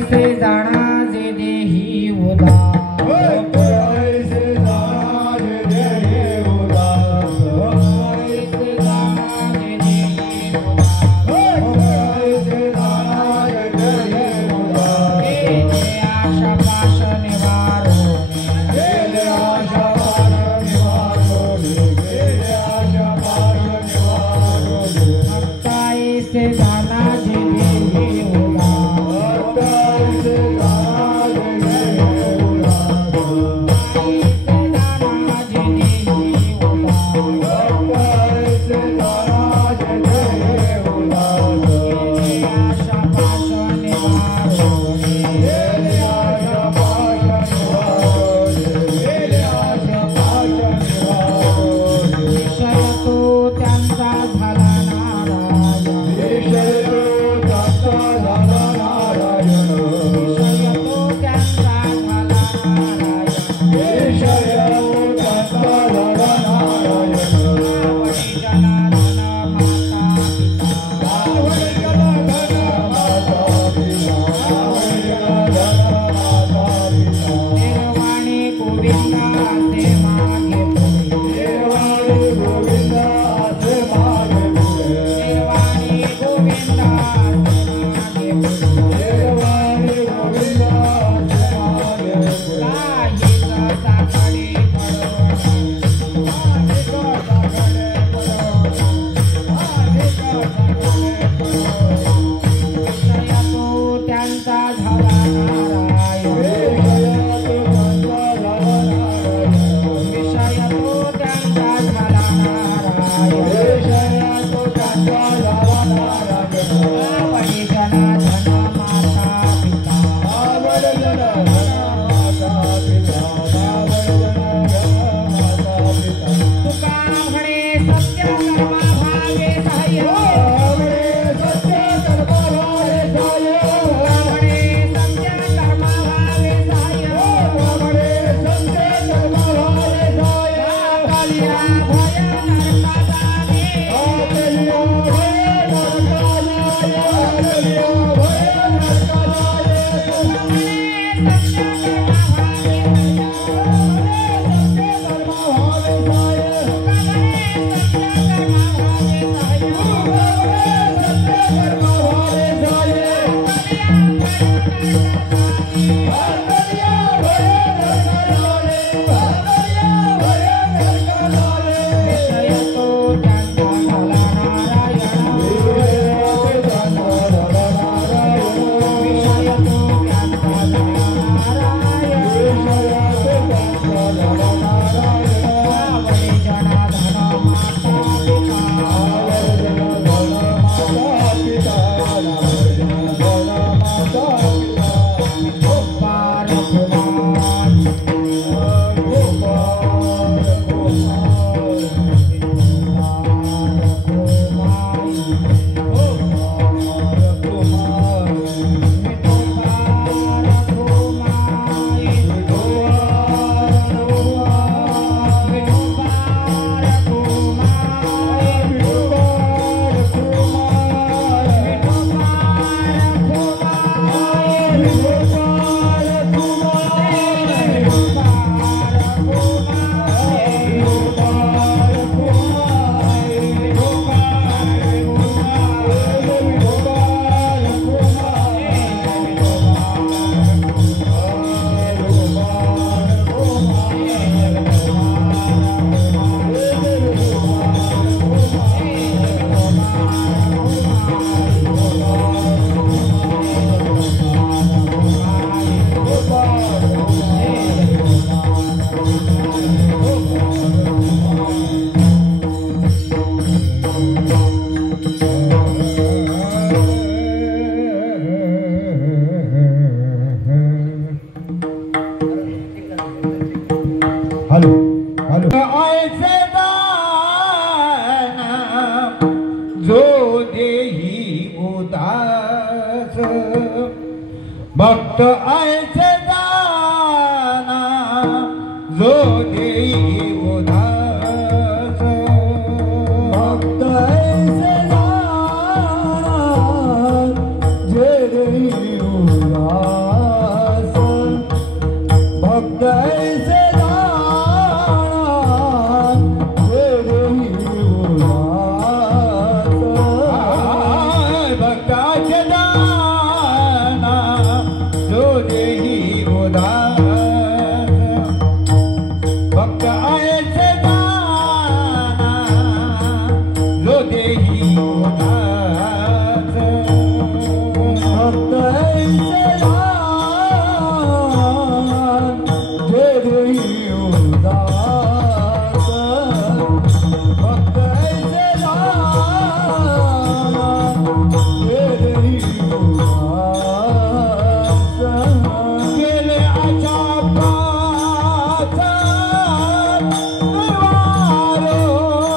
ऐसे जाना जे देही उदास ऐसे जाना जे देही उदास ऐसे जाना जे देही उदास ऐसे जाना जे देही उदास केले आशा पाश निवारो केले आशा पाश निवारो केले आशा पाश निवारो भक्त ऐसे जाना जे देही उदास ऐसे जाना जे देही उदास ऐसे जाना जे देही उदास ऐसे जाना जे देही उदास केले आशा पाश निवारो केले आशा पाश निवारो केले आशा पाश निवारो विषय तो त्यांचा झाला नारायण विषय तो त्याचा झाला नारायण विषय तो त्यांचा झाला नारायण विषय तो त्याचा झाला नारायण आवडी जनार्दन माता पिता आवडी जनार्दन माता पिता आवडी जनार्दन माता पिता निर्वाणी गोविंदा असे मागे पुढे निर्वाणी गोविंदा असे मागे पुढे निर्वाणी गोविंदा असे मागे पुढे निर्वाणी गोविंदा असे मागे पुढे काहीच साखळी पडो विषय तो त्यांचा झाला नारायण विषय तो त्यांचा झाला नारायण आवडी जनार्दन माता पिता तुका म्हणे सत्य कर्मा भावे सहाय्य तुका म्हणे सत्य कर्मा भावे सहाय्य कालिया भय नरकाचा विषय तो त्यांचा झाला नारायण विषय तो त्यांचा झाला नारायण आवडी जनार्दन माता पिता गोपाल कुमार हॅलो हॅलो ऐसे दान जो देही उदास भक्त ऐसे दान जो देही उदास भक्त ऐसे दान जे देही उदास देही उदास भक्त ऐसे दान दे देई उदास भक्त ऐसे दान दे देई उदास गेले आशा पाच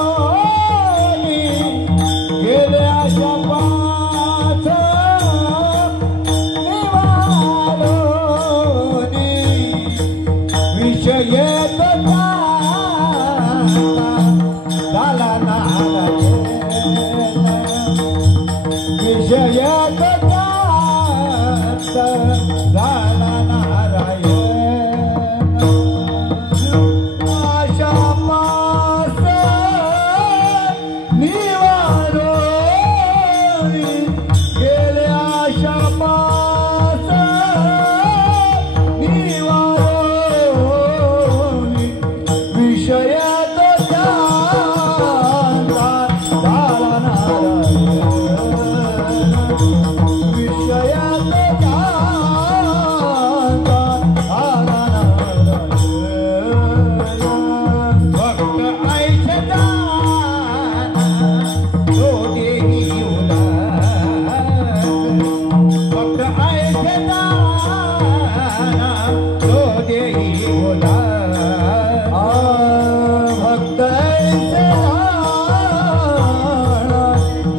निवारोनी गेले आशा पाच निवारोनी विषय झाला नारायण विषय झाला नारायण आशा पास निवारोनी गेले आशा पास निवारोनी विषयात शांता झाला नारायण विषयात शांता झाला नारायण भक्त ऐसे दान तो देही उदास भक्त ऐसे दान तो देही उदास भक्त ऐसे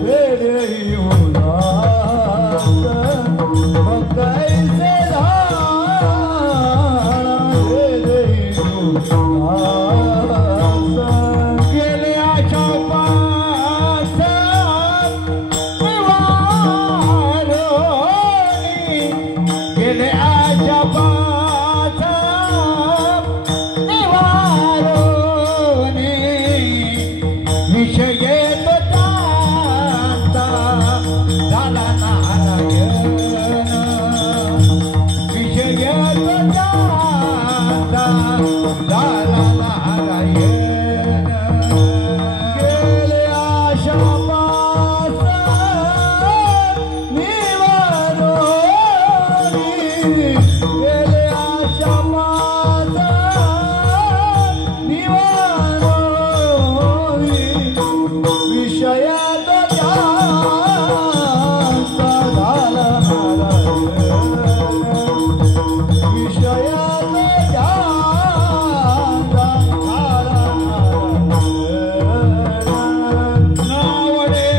दे देई उदास भक्त ऐसे दे देई उदास गेले आशा पाच निवारोनी गेले आशा पाच निवारोनी विषय शांता झाला नारायण विषय शांता झाला नारायण गेले आशा पास निवारोनी गेले आशा पास निवारोनी विषयात शांत झाला नारायण विषयात शांत झाला नारायण नावडे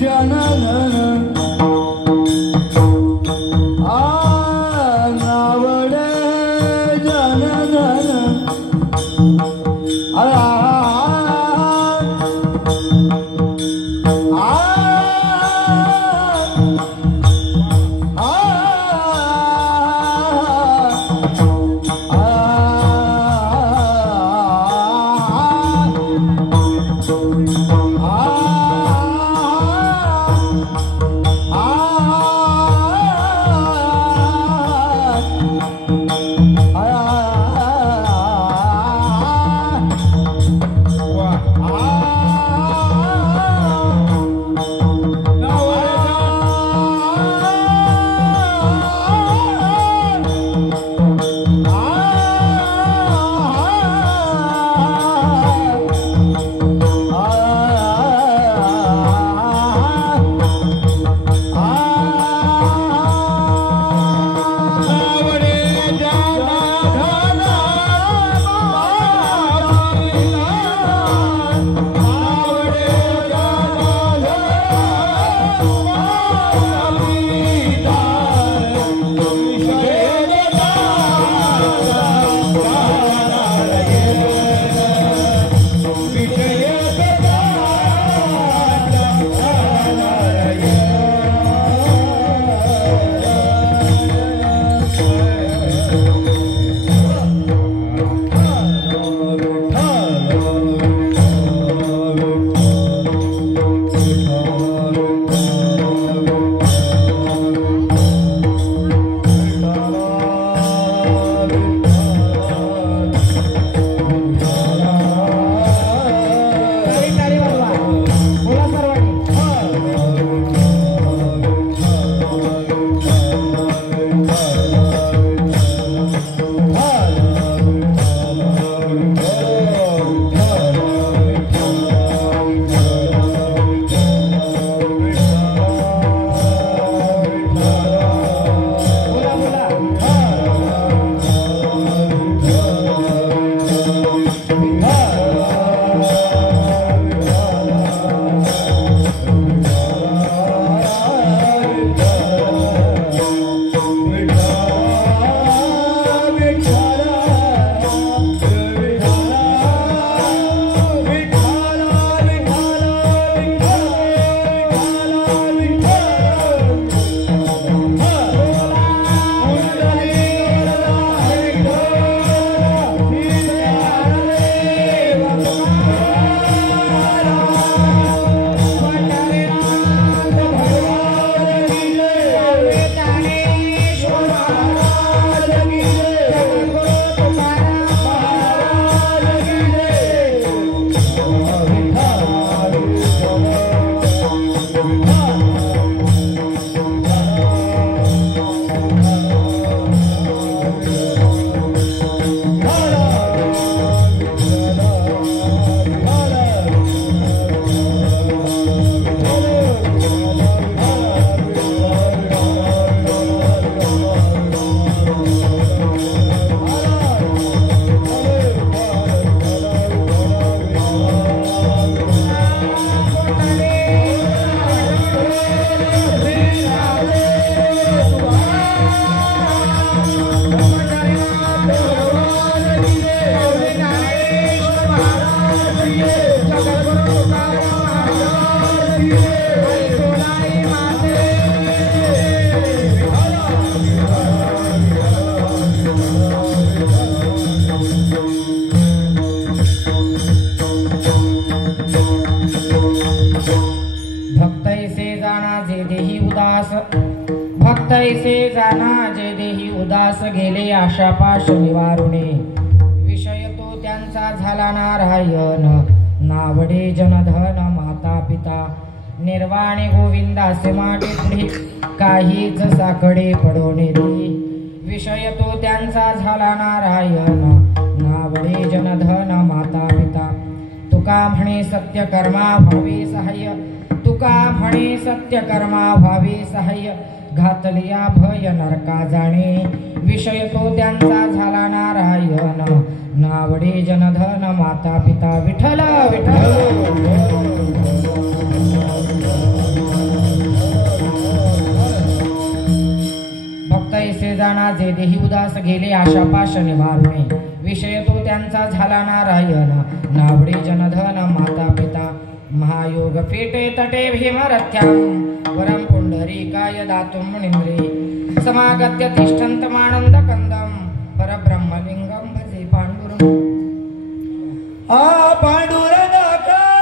जनार्दना नावड तैसे जाना जे देही उदास गेले आशापाश निवारुणे विषय तो त्यांचा झाला नारायण नावडे जनधन माता पिता निर्वाणे गोविंदासे माटे पुढे काहीच साकडे पडोने रे विषय तो त्यांचा झाला नारायण नावडे जनधन माता पिता तुका म्हणे सत्य कर्मा भावे सहाय्य तुका म्हणे सत्य कर्मा भावे सहाय्य घातलिया भय नरका जाणे विषय तो त्यांचा झाला नारायण नावडे जनधन माता पिता विठ्ठल विठ्ठल भक्त ऐसे जाणा जे देही उदास गेले आशापाश निवारुणे विषय तो त्यांचा झाला नारायण नावडे जनधन माता पिता महायोग पेटे तटे भीमरथ्यां वरं पुंडरीकाय दातुं मुनिन्द्रे समागत्य तिष्ठन्तमानन्द कंदं परब्रह्मलिंगं भजे पांडुरंग आ पांडुरंगाकारू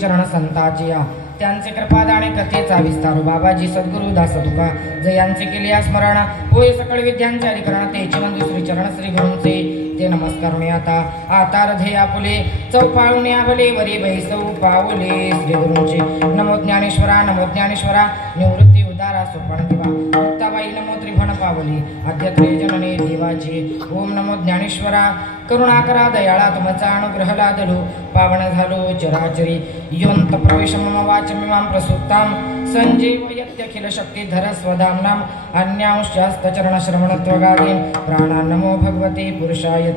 चरण संताची या त्यांचे कृपादाने कथेचा विस्तार बाबाजी सद्गुरु दास तुका जयांचे केले स्मरण होय सकळ विद्यांचे अधिकरण तेचे बंधू श्री चरण श्री गुरूंचे ते नमस्कार आता रथे आपुले चौपाळून आबले वरी बैसौ पावले श्री गुरूंचे नमो ज्ञानेश्वरा निवृत्ती उदारा सोपण दिवा मुक्ताबाई नमो त्रिभुवन पावली आद्यत्रे जनने देवाचे ओम नमो ज्ञानेश्वरा करुणाकरा दयाळा तुमचा अनुग्रह लादलो पावन झालो चराचरी योंत प्रवेश मम वाचमिमां प्रसुप्तां संजीवयत्यखिल शक्तिधर स्वधाम्नां अन्यांश्चास्तचरण श्रवणत्वगादीन् प्राणान् नमो भगवते पुरुषाय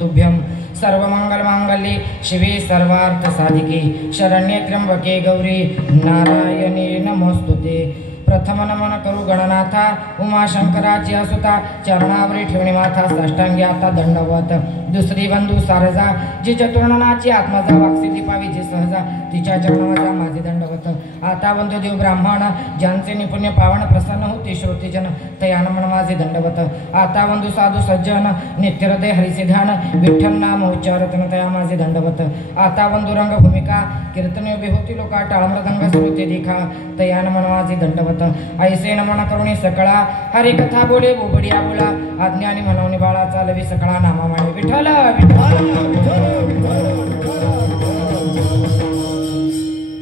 तुभ्यं सर्वमंगलमांगल्ये शिवे सर्वार्थसाधिके शरण्ये त्र्यंबके गौरी नारायणे नमोस्तुते प्रथम नमन करू गणनाथा उमाशंकराची असुता चरणावरी ठेवणे माथा साष्टांगी आता दंडवत दुसरी बंधू सारजा जी चतुर्णनाची आत्मजा वाक्सिद्धी पावी जी सहजा तिच्या चरणावजा माझे दंडवत आता बंधू देव ब्राह्मण ज्यांचे निपुण्य पावन प्रसन्न होते श्रोतेजन तयान मन माझे दंडवत आता बंधू साधू सज्जन नित्यहृदय हरिचे ध्यान विठ्ठल नाम उच्चारतन तया माझे दंडवत आता बंधू रंग भूमिका कीर्तने उभी होती लोका टाळमृदंग श्रोते देखा तयान मन माझे दंडवत ऐसे नमन करुणी सकळा हरी कथा बोले बोबडिया बोला अज्ञानी मनवणी बाळा चालवी सकळा नामा माने विठ्ठल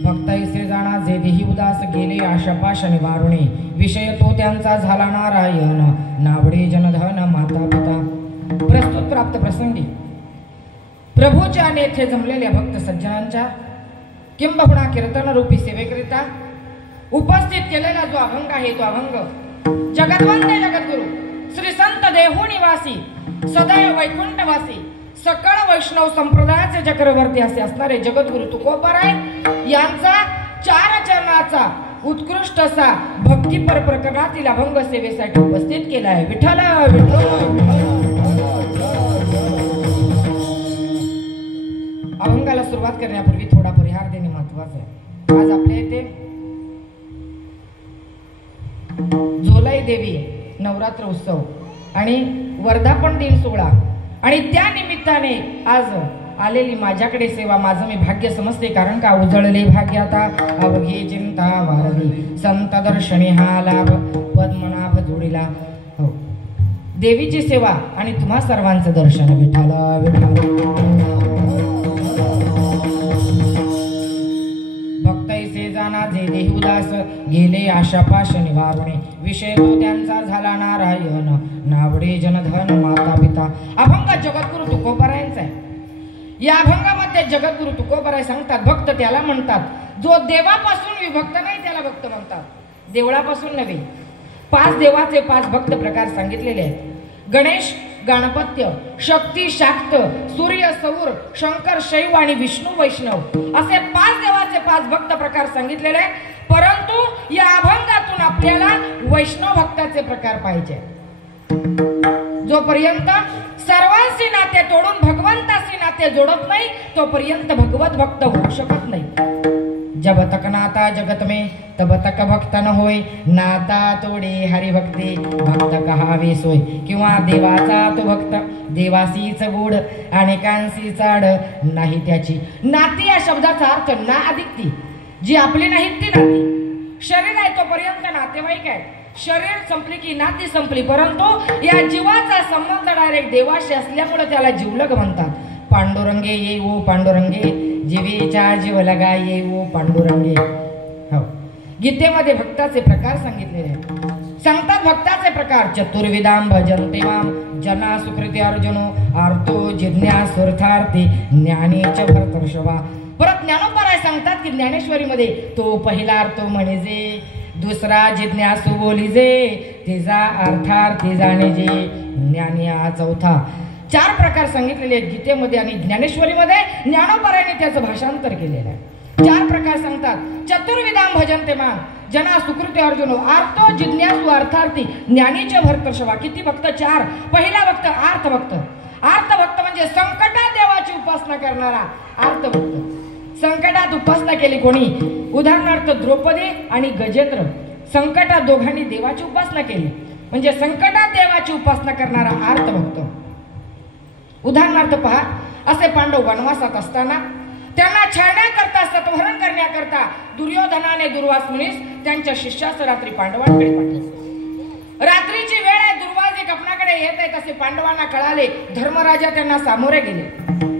भक्त ऐसे जाणा जे देही उदास गेले आशापाश निवारुणे विषय तो त्यांचा झाला नारायण नावडे जनधन माता पिता प्रस्तुत प्राप्त प्रसंगी प्रभूच्या नेथे जमलेल्या भक्त सज्जनांच्या किंबहुना कीर्तन रूपी सेवेकरिता उपस्थित केलेला जो अभंग आहे तो अभंग जगद्वंदे जगद्गुरु श्री संत देहू निवासी सदैव वैकुंठवासी सकळ वैष्णव संप्रदायाचे चक्रवर्ती असे असणारे जगद्गुरु तुकोबाराय यांचा 4 चरणाचा उत्कृष्ट असा भक्तिपर प्रकरणातील अभंग सेवेसाठी उपस्थित केला आहे विठ्ठल अभंगाला सुरुवात करण्यापूर्वी थोडा परिहार देणे महत्वाचे आहे आज आपल्या इथे झोलाई देवी नवरात्र उत्सव आणि वर्धापन दिन सोहळा आणि त्या निमित्ताने आज आलेली माझ्याकडे सेवा माझं मी भाग्य समजते कारण का उजळले भाग्य आता अवघी चिंता वारली संत दर्शनी हा लाभ पद्मनाभ जोडीला हो देवीची सेवा आणि तुम्हा सर्वांचं दर्शन विठाला जे देही उदास गेले आशापाश निवारणे विषय तो त्यांचा झाला नारायण नावडे जनधन माता पिता अभंग जगद्गुरु तुकोबारायांचा आहे या अभंगामध्ये जगद्गुरु तुकोबाराय सांगतात भक्त त्याला म्हणतात जो देवापासून विभक्त नाही त्याला भक्त म्हणतात देवळापासून नव्हे 5 देवाचे 5 भक्त प्रकार सांगितलेले आहेत गणेश गणपत्य शक्ती शाक्त सूर्य सौर शंकर शैव आणि विष्णू वैष्णव असे 5 देवाचे 5 भक्त प्रकार सांगितलेले परंतु या अभंगातून आपल्याला वैष्णव भक्ताचे प्रकार पाहिजे जोपर्यंत सर्वांशी नाते तोडून भगवंताशी नाते जोडत नाही तोपर्यंत भगवत भक्त होऊ शकत नाही जब तक नाता जगत में तब तक भक्त न होय नाता तोडे हरिभक्ती भक्त कहावे सोय किंवा देवाचा तो भक्त देवासीच गोड अनेकांशी चाड नाही त्याची नाती या शब्दाचा अर्थ ना अधिक ती जी आपली नाहीत ती नाती शरीर आहे तोपर्यंत नातेवाईक आहे शरीर संपली की नाती संपली परंतु या जीवाचा संबंध डायरेक्ट देवाशी असल्यामुळे त्याला जीवलग म्हणतात पांडुरंगे येऊ पांडुरंगे जीवेच्या जीव लगा येऊ पांडुरंगे. हो, गीतेमध्ये भक्ताचे प्रकार सांगितलेले आहेत. सांगतात भक्ताचे प्रकार. चतुर्विधाम भजन्ते माम जना सुकृती अर्जुनो आर्तो जिज्ञासुर्थार्थी ज्ञानेच भरतर्षभा. परत ज्ञानोपराय सांगतात की ज्ञानेश्वरीमध्ये तो पहिला अर्थ म्हणजे दुसरा जिज्ञासू बोलीजे तिचा अर्थार्थी जाणेजे ज्ञानी हा चौथा. 4 प्रकार सांगितलेले आहेत गीतेमध्ये आणि ज्ञानेश्वरीमध्ये ज्ञानोपरायने त्याचं भाषांतर केलेलं आहे. 4 प्रकार सांगतात. चतुर्विधाम भजन्ते माम जना सुकृती अर्जुनो आर्तो जिज्ञासू अर्थार्थी ज्ञानीचे भरतर्षभा. किती भक्त? 4. पहिला भक्त अर्थभक्त. अर्थभक्त म्हणजे संकटात देवाची उपासना करणारा अर्थभक्त. संकटात उपासना केली कोणी? उदाहरणार्थ द्रौपदी आणि गजेंद्र संकटात दोघांनी देवाची उपासना केली म्हणजे संकटात देवाची उपासना करणारा अर्थभक्त. उदाहरणार्थ पहा, असे पांडव वनवासात असताना त्यांना छळण्याकरता सत्वहरण करण्याकरता दुर्योधनाने दुर्वास मुनीस त्यांच्या शिष्यास रात्री पांडवांकडे पाठवले. रात्रीची वेळ आहे, दुर्वास एक आपणाकडे येत आहेत असे पांडवांना कळाले. धर्मराजा त्यांना सामोरे गेले,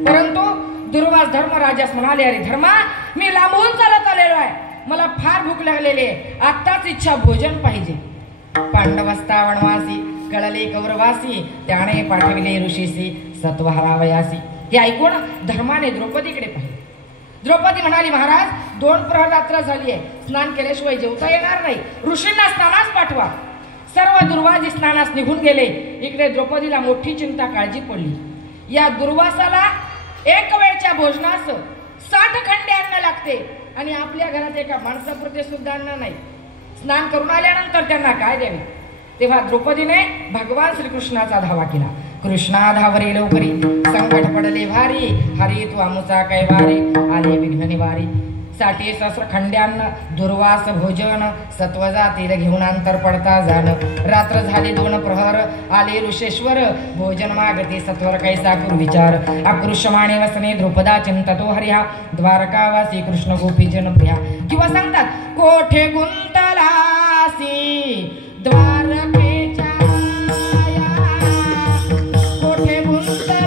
परंतु दुर्वास धर्मराजास म्हणाले, अरे धर्मा, मी लांबून चालत आलेलो आहे, मला फार भूक लागलेली आहे, आत्ताच इच्छा भोजन पाहिजे. पांडवस्ता वनवासी कळले कौरवासी त्याने पाठविले ऋषीसी सत्वहरावयासी. हे ऐकून धर्माने द्रौपदीकडे पाहिले. द्रौपदी म्हणाली, महाराज 2 प्रहर रात्र झाली आहे, स्नान केल्याशिवाय जेवता येणार नाही, ऋषींना स्नानास पाठवा. सर्व दुर्वासी स्नानास निघून गेले. इकडे द्रौपदीला मोठी चिंता काळजी पडली. या दुर्वासाला एक वेळच्या भोजनास 60 खंडे अन्न लागते आणि आपल्या घरात एका माणसापुरते सुद्धा अन्न नाही. स्नान करून आल्यानंतर त्यांना काय द्यावे? तेव्हा द्रौपदीने भगवान श्रीकृष्णाचा धावा केला. कृष्णा धावरे लवकरी संकट पडले भारी, हरी तू आमुचा कैवारी आले विघ्न निवारी. 60 सहस्र खंड्यान्न दुर्वास भोजन सत्वजातील घेऊन अंतर पडता जाण. रात्र झाली 2 प्रहर आले ऋषेश्वर भोजन मागते सत्वर कैसा कुर विचार. आकृष्यमाणे वसने द्रुपदा चिंततो हरिहा द्वारकावासी कृष्ण गोपी जन प्रिया. किंवा सांगतात, कोठे गुंतलासी द्वारकेच्या कोठे गुंतलासी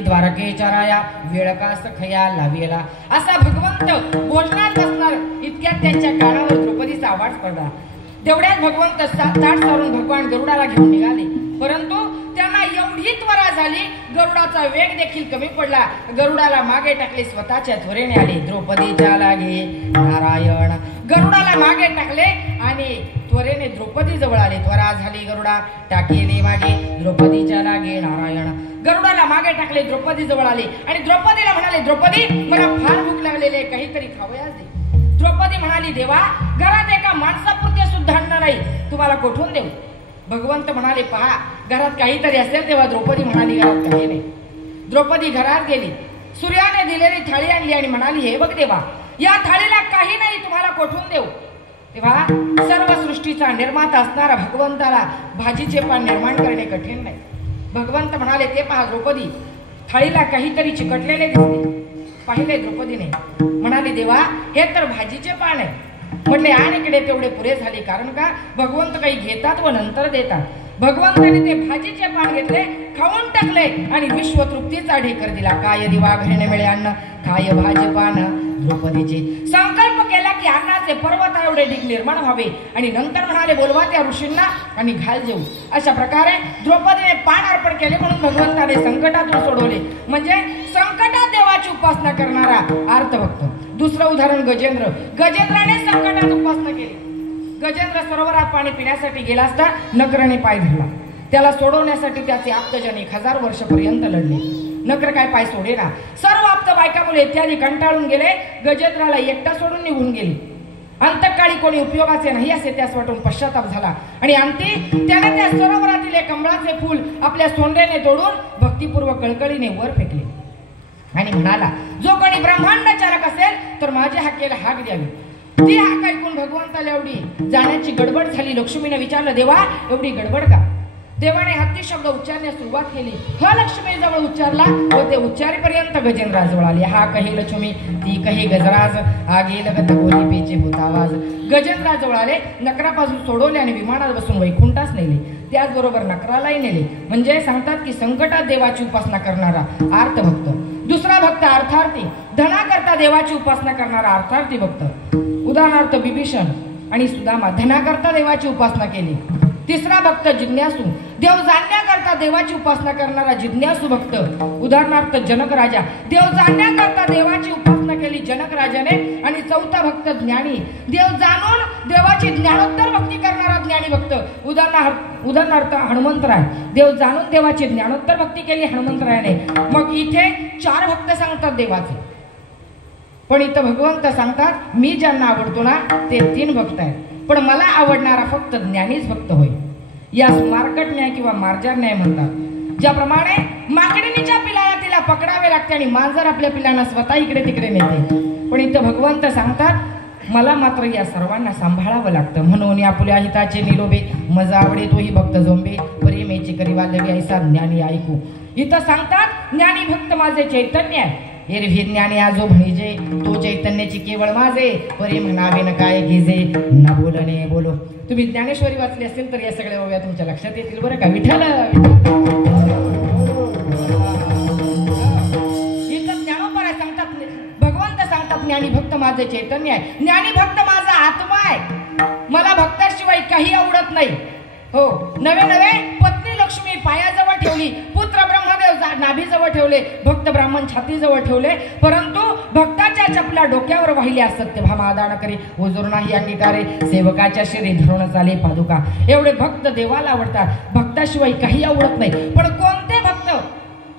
द्वारकेच्या राया. वेळकास खया लावेला. असा भगवंत भोजनात बसणार इतक्यात त्यांच्या कानावर द्रौपदीचा आवाज पडला. तेवढ्यात भगवंत ताट सारून भगवान गरुडाला घेऊन निघाले, परंतु त्यांना एवढी त्वरा झाली गरुडाचा वेग देखील कमी पडला. गरुडाला मागे टाकले, स्वतःच्या त्वरेने आले द्रौपदीच्या लागे नारायण. गरुडाला मागे टाकले आणि त्वरेने द्रौपदी जवळ आले. त्वरा झाली गरुडा टाकेले मागे द्रौपदीच्या लागे नारायण. गरुडाला मागे टाकले, द्रौपदी जवळ आले आणि द्रौपदीला म्हणाले, द्रौपदी मला फार भूक लागलेली आहे, काहीतरी खावयास दे. द्रौपदी म्हणाली, देवा घरात एका माणसापुरते सुद्धा अन्न नाही, तुम्हाला कोठून देऊ? भगवंत म्हणाले, पहा घरात काहीतरी असेल. तेव्हा द्रौपदी म्हणाली, घरात काही नाही. द्रौपदी घरात गेली, सूर्याने दिलेली थाळी आणली आणि म्हणाली, हे बघ देवा, या थाळीला काही नाही, तुम्हाला कोठून देऊ? तेव्हा सर्व सृष्टीचा निर्माता असणारा भगवंताला भाजीचे पान निर्माण करणे कठीण नाही. भगवंत म्हणाले, ते पहा द्रौपदी, थाळीला काहीतरी चिकटलेले दिसते. पाहिले द्रौपदीने, म्हणाली, देवा हे तर भाजीचे पान आहे. म्हटले, आणि इकडे तेवढे पुरे झाले. कारण का? भगवंत काही घेतात व नंतर देतात. भगवंताने ते भाजीचे पान घेतले, खाऊन टाकले आणि विश्वतृप्तीचा ढेकर दिला. काय दिवा घरीने मिळे अन्न, काय भाजपान द्रौपदीचे. संकल्प केला की अन्नाचे पर्वत एवढे ढीग निर्माण व्हावे आणि नंतर म्हणाले बोलवा त्या ऋषींना आणि घाल जेऊ. अशा प्रकारे द्रौपदीने पान अर्पण केले म्हणून भगवंताने संकटातून सोडवले. म्हणजे संकटात देवाची उपासना करणारा आर्तभक्त. दुसरं उदाहरण गजेंद्र. गजेंद्राने संकटात उपासना केली. गजेंद्र सरोवरात पाणी पिण्यासाठी गेला असता नकराने पाय धरला. त्याला सोडवण्यासाठी त्याचे आप्तजन 1000 वर्षपर्यंत लढले. नकर काय पाय सोडेना. सर्व आप्त बायका मुले इत्यादी कंटाळून गेले. गजेंद्राला एकटा सोडून निघून गेले. अंतकाळी कोणी उपयोगाचे नाही असे त्यास वाटून पश्चाताप झाला आणि अंती त्याने त्या सरोवरातील एक कमळाचे फूल आपल्या सोंडेने तोडून भक्तिपूर्वक कळकळीने वर फेकले आणि म्हणाला जो कोणी ब्रह्मांड चालक असेल तर माझ्या हाकेला हाक द्यावी. ती हाक ऐकून भगवंताला एवढी जाण्याची गडबड झाली. लक्ष्मीने विचारलं देवा एवढी गडबड का. देवाने हत्ती शब्द उच्चारण्यास सुरुवात केली. ह लक्ष्मी जवळ उच्चारला व ते उच्चारीपर्यंत गजेंद्राजवळ आले. हा कहे लक्ष्मी ती कहे गजराज आगे लगत गोरी पेचे होत आवाज. गजेंद्राजवळ आले. नकरापासून सोडवले आणि विमानात बसून वैकुंठास नेले. त्याचबरोबर नकरालाही नेले. म्हणजे सांगतात की संकटात देवाची उपासना करणारा आर्तभक्त. दुसरा भक्त अर्थार्थी. धनाकरता देवाची उपासना करणारा अर्थार्थी भक्त. उदाहरणार्थ बिभीषण आणि सुदामा धनाकरता देवाची उपासना केली. तिसरा भक्त जिज्ञासू. देव जाणण्याकरता देवाची उपासना करणारा जिज्ञासू भक्त. उदाहरणार्थ जनक राजा. देव जाणण्याकरता देवाची उपासना केली जनक राजाने. आणि चौथा भक्त ज्ञानी. देव जाणून देवाची ज्ञानोत्तर भक्ती करणारा ज्ञानी भक्त. उदाहरणार्थ हनुमंतराय. देव जाणून देवाची ज्ञानोत्तर भक्ती केली हनुमंतरायाने. मग इथे 4 भक्त सांगतात देवाचे. पण इथं भगवंत सांगतात मी ज्यांना आवडतो ना ते 3 भक्त आहेत. पण मला आवडणारा फक्त ज्ञानीच भक्त होय. यास मार्कट न्याय किंवा मार्जार न्याय म्हणतात. ज्याप्रमाणे माकडिणीच्या पिलाला तिला पकडावे लागते आणि मांजर आपल्या पिलांना स्वतः इकडे तिकडे नेते. पण इथं भगवंत सांगतात मला मात्र या सर्वांना सांभाळावं लागतं. म्हणून आपुल्या हिताचे निरोबे मजा आवडे तोही भक्त जोंबे परिमेची करी वाल्लवी ऐसा ज्ञानी ऐकू. इथं सांगतात ज्ञानी भक्त माझे चैतन्य आहे. एरवी ज्ञानी आजो म्हणीजे तो चैतन्याची केवळ माझे परी म्हणावे न काय घेजे न बोलणे बोलो. तुम्ही ज्ञानेश्वरी वाचली असेल तर या सगळ्या ओव्या तुमच्या लक्षात येतील बरं का. विठ्ठल इथं ज्ञानोपराय सांगतात भगवंत सांगतात ज्ञानी भक्त माझे चैतन्य आहे. ज्ञानी भक्त माझा आत्मा आहे. मला भक्ताशिवाय काही आवडत नाही. हो नवे नवे पत्नी लक्ष्मी पायाजवळ ठेवली. पुत्र ब्रह्मदेव नाभीजवळ ठेवले. भक्त ब्राह्मण छातीजवळ ठेवले. परंतु भक्ताच्या चपला डोक्यावर वाहिल्या. सत्यभामा आदान करी ओजूर नाही अंगीकारे सेवकाच्या शिरी धरून चाले पादुका. एवढे भक्त देवाला आवडतात. भक्ताशिवाय काही आवडत नाही. पण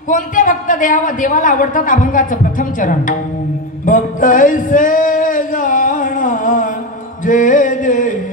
कोणते भक्त देवाला आवडतात. अभंगाचं प्रथम चरण. भक्त ऐसे जाणा जे देई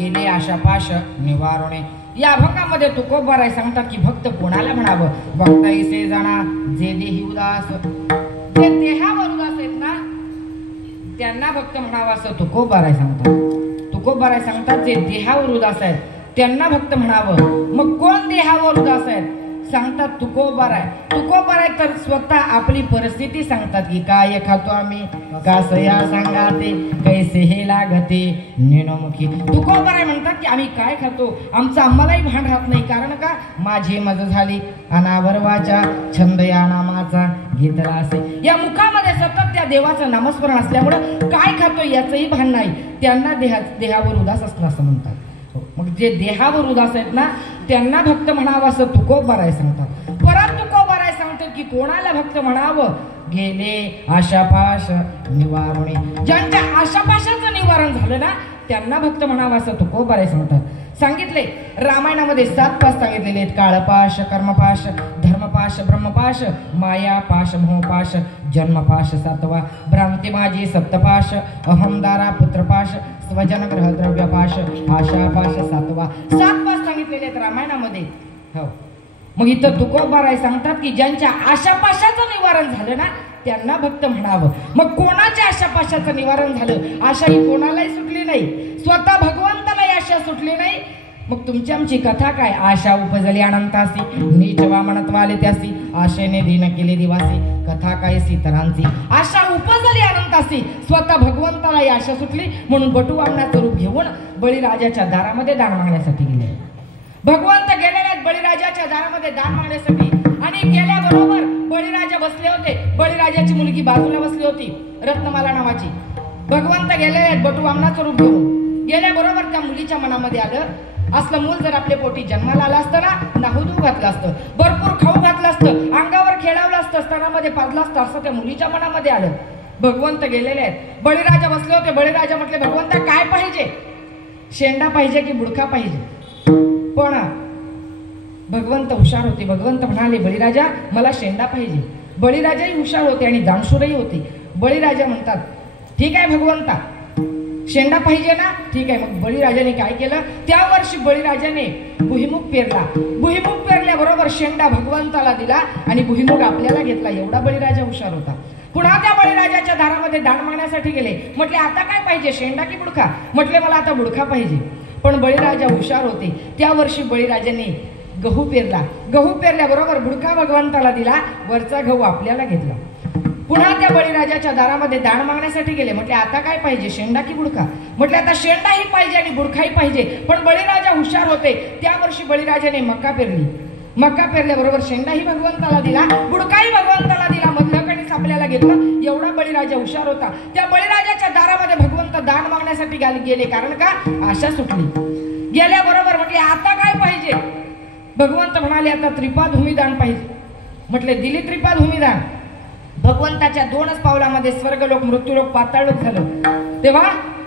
गेले आशापाश निवारणे. या अभंगामध्ये तुकोबाराय सांगतात की भक्त कोणाला म्हणावं. भक्त ऐसे जाणा जे देही उदास. जे देहावर उदास आहेत ना त्यांना भक्त म्हणावं असं तुकोबाराय सांगतात. तुकोबाराय सांगतात जे देहावर उदास आहेत त्यांना भक्त म्हणावं. मग कोण देहावर उदास आहेत सांगतात तुकोबाराय. तुकोबाराय तर स्वतः आपली परिस्थिती सांगतात की काय खातो आम्ही कासया सांगाते कैसे हे लागते नेणमुखी. तुकोबाराय म्हणतात की आम्ही काय खातो आमचं आम्हालाही भान राहत नाही. कारण का माझी मज झाली अनावर वाचा छंद या नामाचा घेतला असे. या मुखामध्ये सतत त्या देवाचं नामस्मरण असल्यामुळं काय खातो याचंही भान नाही. त्यांना देहावर उदास असणं असं म्हणतात. मग जे देहावर उदास आहेत ना त्यांना भक्त म्हणावं असं तुकोबाराय सांगतात. परत तुकोबाराय सांगतात की कोणाला भक्त म्हणावं. गेले आशापाश निवारणे. ज्यांच्या आशापाशाचं निवारण झालं ना त्यांना भक्त म्हणावं असं तुकोबाराय सांगतात. सांगितले रामायणामध्ये 7 पाश सांगितलेले आहेत. काळपाश कर्मपाश धर्मपाश ब्रह्मपाश मायापाश मोहपाश जन्मपाश 7वा भ्रांती माझी सप्तपाश अहमदारा पुत्रपाश स्वजन ग्रह द्रव्यपाश आशापाश 7वा. 7 पाश सांगितलेले आहेत रामायणामध्ये. हो मग इथं तुकोबाराय सांगतात की ज्यांच्या आशापाशाचं निवारण झालं ना त्यांना भक्त म्हणावं. मग कोणाच्या आशापाशाचं निवारण झालं. आशा ही कोणालाही सुटली नाही. स्वतः भगवंतालाही आशा सुटली नाही. मग तुमची आमची कथा काय. आशा उपजली अनंतासी नीच वामनत्व आले त्यासी आशेने दिन केले दिवासी कथा काय सीतरांची. आशा उपजली अनंतासी स्वतः भगवंतालाही आशा सुटली म्हणून बटू वामनाचं रूप घेऊन बळीराजाच्या दारामध्ये दान मागण्यासाठी गेले. भगवंत गेलेले आहेत बळीराजाच्या दारामध्ये दान मागण्यासाठी. आणि गेल्याबरोबर बळीराजा बसले होते. बळीराजाची मुलगी बाजूला बसली होती रत्नमाला नावाची. भगवंत गेलेले आहेत बटू वामनाचं रूप घेऊन. गेल्याबरोबर त्या मुलीच्या मनामध्ये आलं असलं मूल जर आपल्या पोटी जन्माला आलं असतं ना नाहुदू घातलं असतं भरपूर खाऊ घातलं असतं अंगावर खेळावलं असतं स्तनामध्ये पाजलं असतं असं त्या मुलीच्या मनामध्ये आलं. भगवंत गेलेले आहेत. बळीराजा बसले होते. बळीराजा म्हटले भगवंता काय पाहिजे. शेंडा पाहिजे की बुडका पाहिजे. पण भगवंत हुशार होते. भगवंत म्हणाले बळीराजा मला शेंडा पाहिजे. बळीराजाही हुशार होते आणि दानशूरही होते. बळीराजा म्हणतात ठीक आहे भगवंता शेंडा पाहिजे ना ठीक आहे. मग बळीराजाने काय केलं त्या वर्षी बळीराजाने भुईमुग पेरला. भुईमुग पेरल्याबरोबर शेंडा भगवंताला दिला आणि भुईमुग आपल्याला घेतला. एवढा बळीराजा हुशार होता. पुन्हा त्या बळीराजाच्या दारामध्ये दान मागण्यासाठी गेले. म्हटले आता काय पाहिजे शेंडा की बुडका. म्हटले मला आता बुडका पाहिजे. पण बळीराजा हुशार होते. त्या वर्षी बळीराजाने गहू पेरला. गहू पेरल्याबरोबर बुडका भगवंताला दिला वरचा गहू आपल्याला घेतला. पुन्हा त्या बळीराजाच्या दारामध्ये दान मागण्यासाठी गेले. म्हटले आता काय पाहिजे शेंडा की बुडका. म्हटले आता शेंडाही पाहिजे आणि बुडकाही पाहिजे. पण बळीराजा हुशार होते. त्या वर्षी बळीराजाने मका पेरली. मका पेरल्याबरोबर शेंडाही भगवंताला दिला बुडकाही भगवंताला दिला. मधलं कणीस आपल्याला घेतलं. एवढा बळीराजा हुशार होता. त्या बळीराजाच्या दारामध्ये भगवंत दान मागण्यासाठी गेले. कारण का आशा सुटली. गेल्याबरोबर म्हटले आता काय पाहिजे. भगवंत म्हणाले आता त्रिपाद भूमिदान पाहिजे. म्हटले दिली त्रिपाद भूमिदान. भगवंताच्या 2च पावलामध्ये स्वर्गलोक मृत्यूलोक पाताळलोक झालं. तेव्हा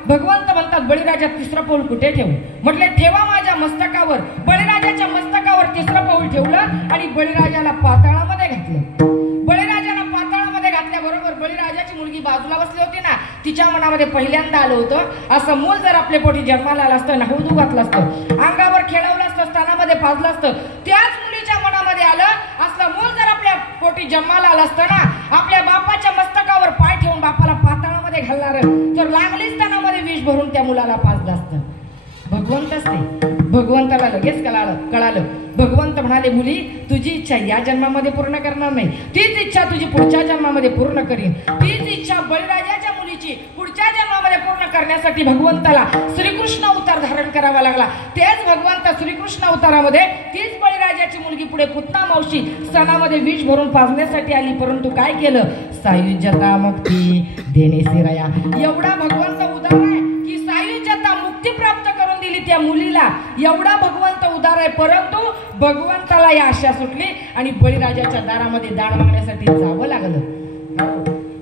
भगवंत म्हणतात बळीराजा तिसरं पाऊल कुठे ठेवू. म्हटले ठेवा माझ्या मस्तकावर. बळीराजाच्या मस्तकावर तिसरं पाऊल ठेवलं आणि बळीराजाला पाताळामध्ये घातलं. बळीराजाला पाताळामध्ये घातल्याबरोबर बळीराजाची मुलगी बाजूला बसली होती ना तिच्या मनामध्ये पहिल्यांदा आलं होतं असं मूल जर आपल्या पोटी जन्माला आलं असतं नाहुदू घातलं असतं अंगावर खेळवलं असतं स्तनामध्ये पाजलं असतं. त्याच मुलीच्या मनामध्ये आलं असलं मूल जर आपल्या पोटी जन्माला आलं असतं ना आपल्या बापाच्या मस्तकावर पाय ठेवून बापाला पाताळामध्ये घालणार तर लागली स्तनामध्ये विष भरून त्या मुलाला पाजलं असतं. भगवंतच ते. भगवंताला लगेच कळालं. भगवंत म्हणाले मुली तुझी इच्छा या जन्मामध्ये पूर्ण करणार नाही. तीच इच्छा तुझी पुढच्या जन्मामध्ये पूर्ण करीन. तीच इच्छा बळीराजाच्या मुलीची पुढच्या जन्मामध्ये पूर्ण करण्यासाठी भगवंताला श्रीकृष्ण अवतार धारण करावा लागला. तेच भगवंत श्रीकृष्ण अवतारामध्ये तीच बळीराजाची मुलगी पुढे पुतना मावशी स्तनामध्ये विष भरून पाजण्यासाठी आली. परंतु काय केलं सायुज्यता मुक्ती देणे सिराया. एवढा भगवंत उदार आहे की सायुज्यता मुक्ती प्राप्त करून दिली त्या मुलीला. एवढा भगवंत उदार आहे. परंतु भगवंताला या आशा सुटली आणि बळीराजाच्या दारामध्ये दान मागण्यासाठी जावं लागलं.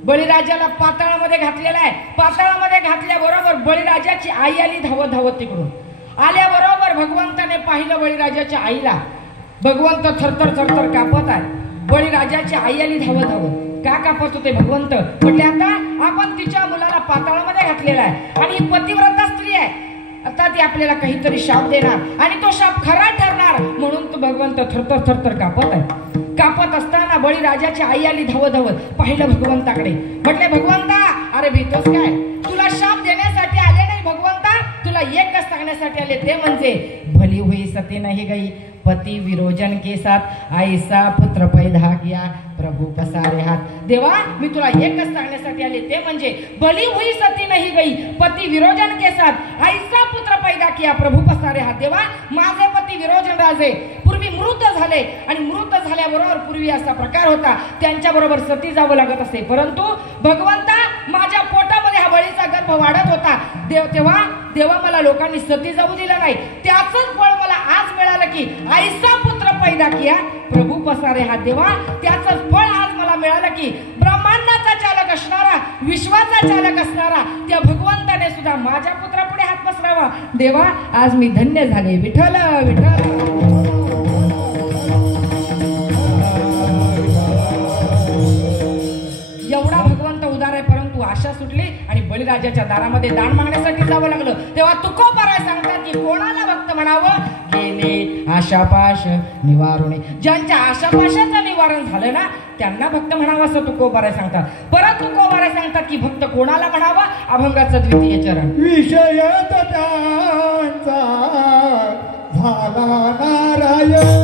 बळीराजाला पाताळामध्ये घातलेला आहे. पाताळामध्ये घातल्याबरोबर बळीराजाची आई आली धावत धावत तिकडून. आल्याबरोबर भगवंताने पाहिलं बळीराजाच्या आईला. भगवंत थरथर थरथर कापत आहे. बळीराजाची आई आली धावत धावत. का कापत होते भगवंत. म्हटले आता आपण तिच्या मुलाला पाताळामध्ये घातलेला आहे आणि ही पतिव्रता स्त्री आहे. आता ती आपल्याला काहीतरी शाप देणार आणि तो शाप खरा ठरणार म्हणून तो भगवंत थरथर थरथर कापत आहे. कापत असताना बळीराजाची आई आली धावत धावत. पाहिलं भगवंताकडे, म्हटले भगवंता अरे भीतोस काय? तुला शाप देण्यासाठी आले नाही भगवंता, तुला एकच सांगण्यासाठी आले ते म्हणजे भली हुई सती नाही गई पती विरोजन के साथ ऐसा पुत्र पैदा किया प्रभु पसारे हात. देवा मी तुला एकच सांगण्यासाठी आले ते म्हणजे भली हुई सती नाही गई पती विरोजन के साथ ऐसा पुत्र पैदा किया प्रभु पसारे हात. देवा माझे पती विरोजन राजे पूर्वी मृत झाले आणि मृत झाल्याबरोबर पूर्वी असा प्रकार होता त्यांच्याबरोबर सती जावं लागत असे, परंतु भगवंता माझ्या पोटामध्ये हा बळीचा गर्भ वाढत होता तेव्हा मला लोकांनी सती जाऊ दिलं नाही. त्याच फळ मला आज मिळालं की ऐसा पुत्र पैदा किया प्रभु पसारे हात. देवा त्याच फळ आज मला मिळालं की ब्रह्मांडाचा चालक असणारा विश्वाचा चालक असणारा त्या भगवंताने सुद्धा माझ्या पुत्रापुढे हात पसरावा. देवा आज मी धन्य झाले. विठ्ठल विठ्ठल. एवढा भगवंत उदार आहे, परंतु आशा सुटली आणि बळीराजाच्या दारामध्ये दान मागण्यासाठी जावं लागलं. तेव्हा तुकोबाराय सांगतात की कोणाला भक्त म्हणावं? गेले आशापाश निवारुणे. ज्यांच्या आशापाशाचं निवारण झालं ना त्यांना भक्त म्हणावं असं तुकोबाराय सांगतात. परत तुकोबाराय सांगतात की भक्त कोणाला म्हणावं? अभंगाचं द्वितीय चरण. विषय त्यांचा झाला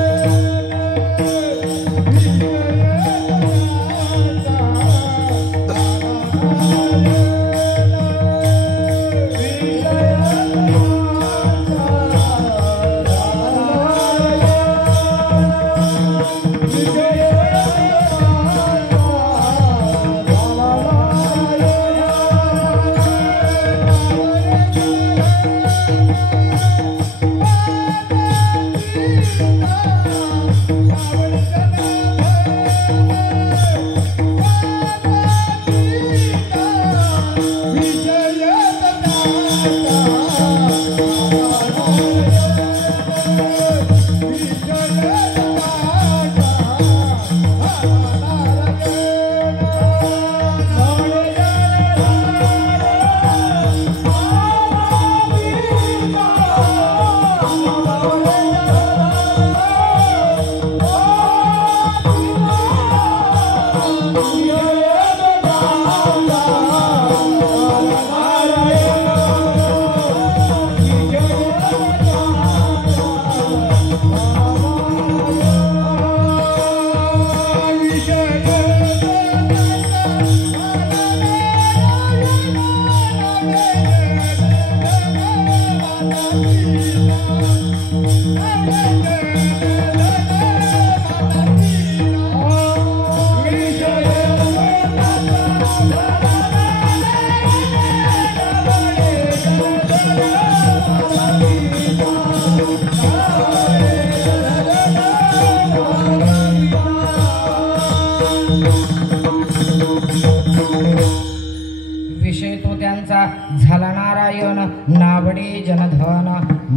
नारायण झाला नारायण नावडे जनधन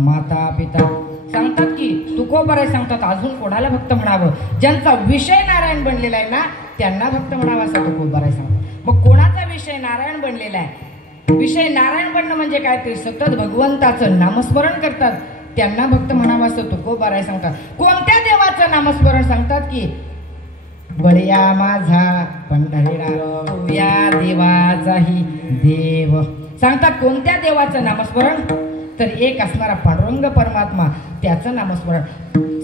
माता पिता. सांगतात की तुकोबाराय सांगतात अजून कोणाला भक्त म्हणावं? ज्यांचा विषय नारायण बनलेला आहे ना त्यांना भक्त म्हणावं असं तुकोबाराय सांगतात. मग कोणाचा विषय नारायण बनलेला आहे? विषय नारायण बनणं म्हणजे काय? ते सतत भगवंताचं नामस्मरण करतात त्यांना भक्त म्हणावं असं तुकोबाराय सांगतात. कोणत्या देवाचं नामस्मरण? सांगतात की बळया माझा पंढरीराव या देवाचाही देव. सांगतात कोणत्या देवाचं नामस्मरण? तर एक असणारा पांडुरंग परमात्मा त्याचं नामस्मरण.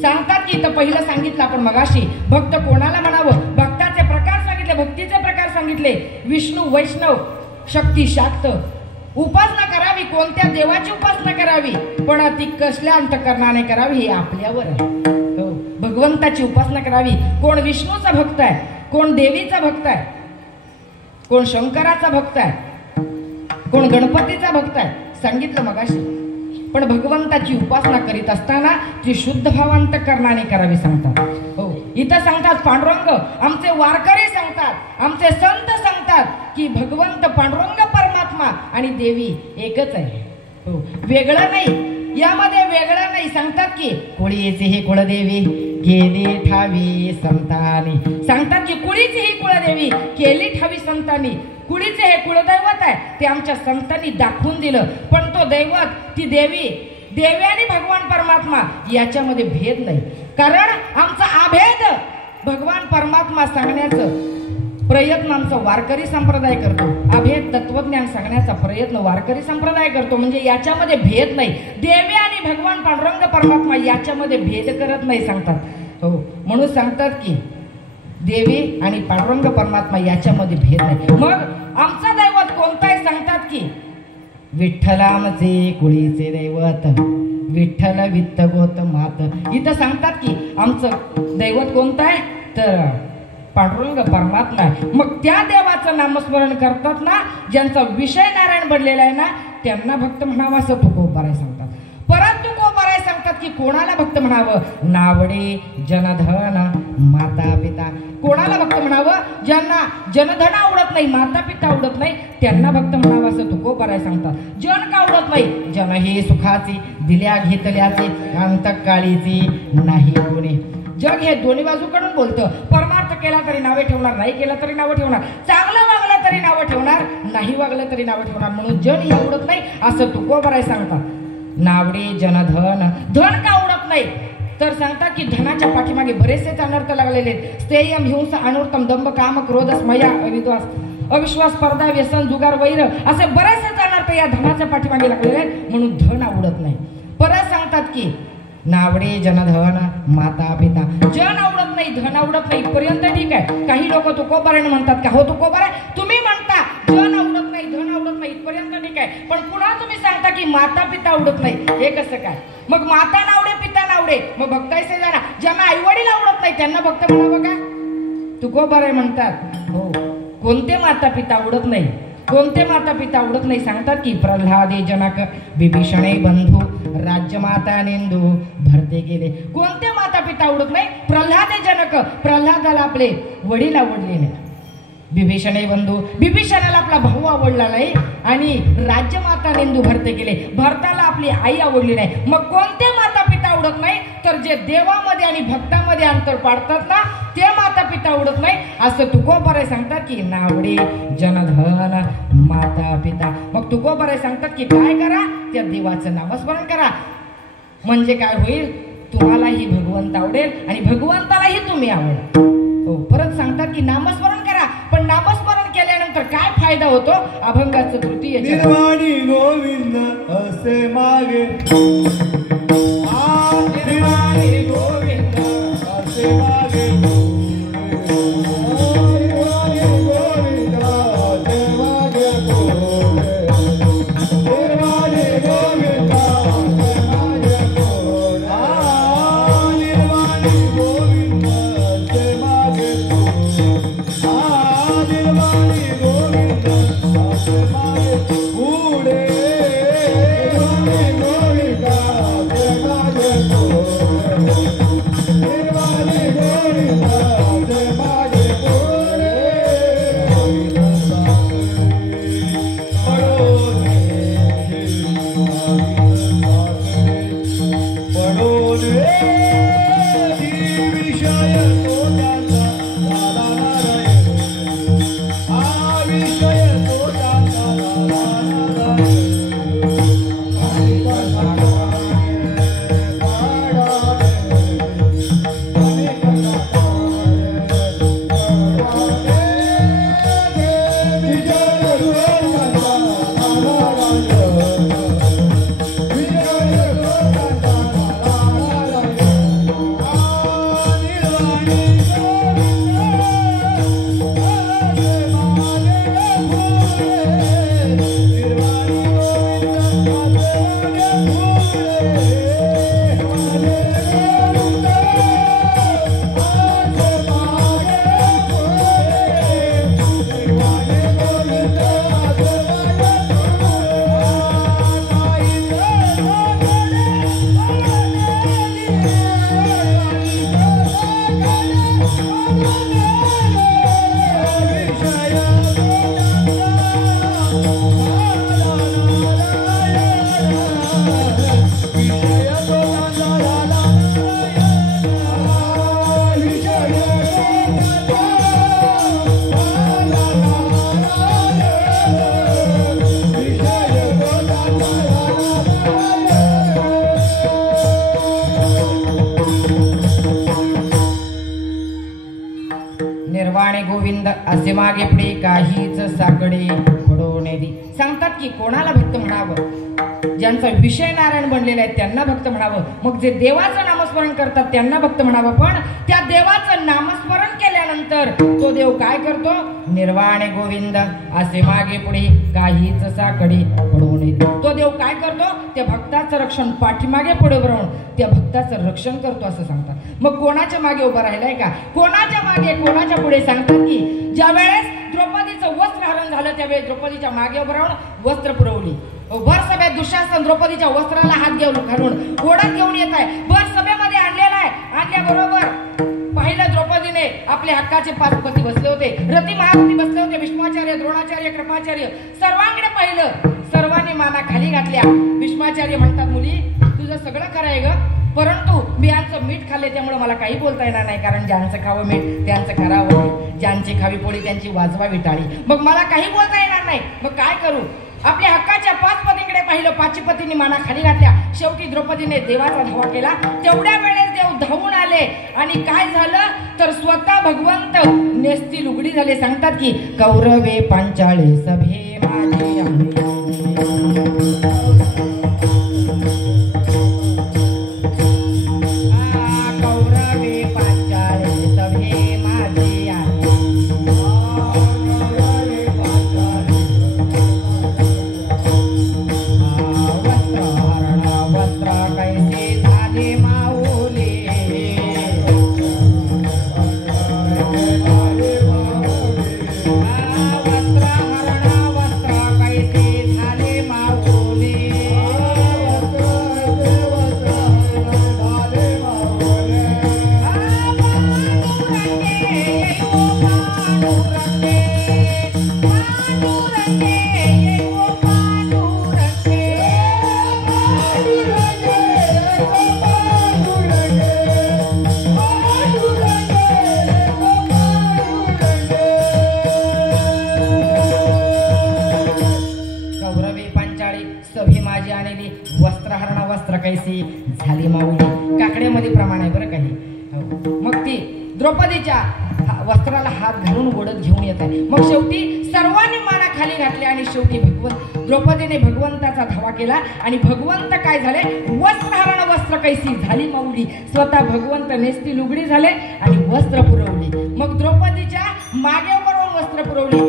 सांगतात की तर पहिलं सांगितलं आपण मगाशी भक्त कोणाला म्हणावं? भक्ताचे प्रकार सांगितले, भक्तीचे प्रकार सांगितले. विष्णू वैष्णव शक्ती शाक्त. उपासना करावी कोणत्या देवाची उपासना करावी पण ती कसल्या अंतकरणाने करावी हे आपल्यावर आहे. हो भगवंताची उपासना करावी. कोण विष्णूचा भक्त आहे, कोण देवीचा भक्त आहे, कोण शंकराचा भक्त आहे, कोण गणपतीचा भक्त आहे सांगितलं मगाशी. पण भगवंताची उपासना करीत असताना ती शुद्ध भावांतकरणाने करावी सांगतात. हो इथं सांगतात पांडुरंग. आमचे वारकरी सांगतात, आमचे संत सांगतात की भगवंत पांडुरंग परमात्मा आणि देवी एकच आहे. हो वेगळं नाही, यामध्ये वेगळं नाही. सांगतात की कुळीची ही कुळदेवी केली ठावी संतांनी. सांगतात की कुळीची ही कुळदेवी केली ठावी संतांनी. कुळीचे हे कुळदैवत आहे ते आमच्या संतांनी दाखवून दिलं. पण तो दैवत, ती देवी आणि भगवान परमात्मा याच्यामध्ये भेद नाही. कारण आमचा अभेद भगवान परमात्मा सांगण्याचं प्रयत्न आमचा वारकरी संप्रदाय करतो. अभेद तत्वज्ञान सांगण्याचा प्रयत्न वारकरी संप्रदाय करतो. म्हणजे याच्यामध्ये भेद नाही. देवी आणि भगवान पांडुरंग परमात्मा याच्यामध्ये भेद करत नाही सांगतात. हो, म्हणून सांगतात की देवी आणि पांडुरंग परमात्मा याच्यामध्ये भेद नाही. मग आमचा दैवत कोणता आहे सांगतात की विठ्ठलामचे कुळीचे दैवत, विठ्ठल वित्त गोत मात. इथं सांगतात की आमचं दैवत कोणतं आहे तर पांडुरंग परमात्मा आहे. मग त्या देवाचं नामस्मरण करतात ना, ज्यांचा विषय नारायण बनलेला आहे ना, त्यांना भक्त म्हणावं असं तुकोबाराय सांगतात. परत तुकोबाराय सांगतात की कोणाला भक्त म्हणावं, नावडे जनधन माता पिता. कोणाला भक्त म्हणावं, ज्यांना जनधन आवडत नाही, माता पिता आवडत नाही, त्यांना भक्त म्हणावं असं तुकोबाराय सांगतात. जन का आवडत नाही, जन हे सुखाची दिल्या घेतल्याचे अंतकाळीची नाही कोणी. जग हे दोन्ही बाजूकडून बोलतं. परमार्थ केला तरी नावे ठेवणार, नाही केला तरी नावं ठेवणार, चांगलं वागलं तरी नावं ठेवणार, नाही वागलं तरी नावं ठेवणार. म्हणून जन हे आवडत नाही असं तुकोबाराय सांगतात. नावडे जनधन. धन का आवडत नाही तर सांगतात की धनाच्या पाठीमागे बरेचसे अनर्थ लागलेले आहेत. स्थेयम हिंसा अनर्थम दंभ काम क्रोध स्मया अविद्वास अविश्वास स्पर्धा व्यसन जुगार वैर असे बरेचसे अनर्थ या धनाच्या पाठीमागे लागलेले आहेत. म्हणून धन आवडत नाही. परत सांगतात की नावडे जनधन माता पिता. जन आवडत नाही, धन आवडत नाही इथपर्यंत ठीक आहे. काही लोक तुकोबारायण म्हणतात का, हो तुकोबाराय तुम्ही म्हणता जन आवडत नाही, धन आवडत नाही इथपर्यंत ठीक आहे, पण पुन्हा तुम्ही सांगता की माता पिता आवडत नाही. हे कसं काय? मग माता नावडे पिता नावडे, मग भक्तायचे जाणार. ज्यांना आई वडील आवडत नाही त्यांना भक्त म्हणावं का? तुकोबाराय म्हणतात हो, कोणते माता पिता आवडत नाही, कोणते माता पिता आवडत नाही सांगतात की प्रल्हादे जनक विभीषणे बंधू राज्यमाता नेंदू भरते गेले. कोणते माता पिता आवडत नाही? प्रल्हादे जनक, प्रल्हादाला आपले वडील आवडले नाही. विभीषणे बंधू, विभीषणाला आपला भाऊ आवडला नाही. आणि राज्यमाता नेंदू भरते गेले, भरताला आपली आई आवडली नाही. मग कोणते माता पिता आवडत नाही तर जे देवामध्ये आणि भक्तामध्ये अंतर पाडतात ना, ते माता पिता आवडत नाही असं तुकोबाराय सांगतात की नावडे जनधन माता पिता. मग तुकोबाराय सांगतात की काय करा, त्या देवाचं नामस्मरण करा. म्हणजे काय होईल, तुम्हालाही भगवंत आवडेल आणि भगवंतालाही तुम्ही आवड. हो, परत सांगतात की नामस्मरण करा. पण नामस्मरण केल्यानंतर काय फायदा होतो? अभंगाचं तृतीय निर्वाणी गोविंद असे मागे, निर्वाणी गोविंद असे मागे, निर्वाणी गोविंद असे मागे, निर्वाणी गोविंद असे मागे, निर्वाणी गोविंद असे मागे, निर्वाणी गोविंद असे मागे पुढे, निर्वाणी गोविंद निर्वाणे गोविंद असे मागे पुढे काहीच साकडे पडवणे दी. सांगतात की कोणाला भक्त म्हणावं, ज्यांचा विषय नारायण बनलेला आहे त्यांना भक्त म्हणावं, मग जे देवाचं नामस्मरण करतात त्यांना भक्त म्हणावं. पण त्या देवाचं नामस्मरण केल्यानंतर तो देव काय करतो? निर्वाणे गोविंद असे मागे पुढे काहीच साकडे पडवू नये. तो देव काय करतो? त्या भक्ताचं रक्षण पाठीमागे पुढे राहून त्या भक्ताचं रक्षण करतो असं सांगतात. मग कोणाच्या मागे उभा राहिलाय का? कोणाच्या मागे कोणाच्या पुढे? सांगतात की ज्या वेळेस द्रौपदीचं वस्त्र हरण झालं त्यावेळेस द्रौपदीच्या मागे उभं राहून वस्त्र पुरवली. भर सभेत दुःशासन द्रौपदीच्या वस्त्राला हात घालून ओढत घेऊन येत आहे. भर सभेमध्ये आणलेला आहे. आणल्याबरोबर पाहिलं द्रौपदीने आपले हक्काचे 5 पती बसले होते, रती महारथी बसले होते, भीष्माचार्य, द्रोणाचार्य, कृपाचार्य सर्वांकडे पाहिलं. सर्वांनी माना खाली घातल्या. भीष्माचार्य म्हणतात, मुली तुझं सगळं खरं आहे ग, परंतु मी यांचं मीठ खाल्ले त्यामुळे मला काही बोलता येणार नाही, कारण ज्यांचं खावं मीठ त्यांचं करावं, ज्यांची खावी पोळी त्यांची वाजवावी टाळी. मग मला काही बोलता येणार नाही. मग काय करू? आपल्या हक्काच्या 5 पतींकडे पाहिलं, 5 पतींनी माना खाली घातल्या. शेवटी द्रौपदीने देवाचा धावा केला. तेवढ्या वेळेस देव धावून आले आणि काय झालं तर स्वतः भगवंत नेसती लुगडी झाले. सांगतात की कौरवे पांचाळे सभे माझे आम्ही. कौरवे पांचाळे सभे माझे आम्ही. झाली माऊली. काकड्यामध्ये प्रमाण आहे बरं काही. मग ती द्रौपदीच्या वस्त्राला हात घालून ओढत घेऊन येत आहे. मग शेवटी सर्वांनी माना खाली घातली आणि शेवटी द्रौपदीने भगवंताचा धावा केला आणि भगवंत काय झाले? वस्त्रहरण वस्त्र कैसी झाली माऊली. स्वतः भगवंत नेसती लुगडी झाले आणि वस्त्र पुरवली. मग द्रौपदीच्या मागे वरून वस्त्र पुरवली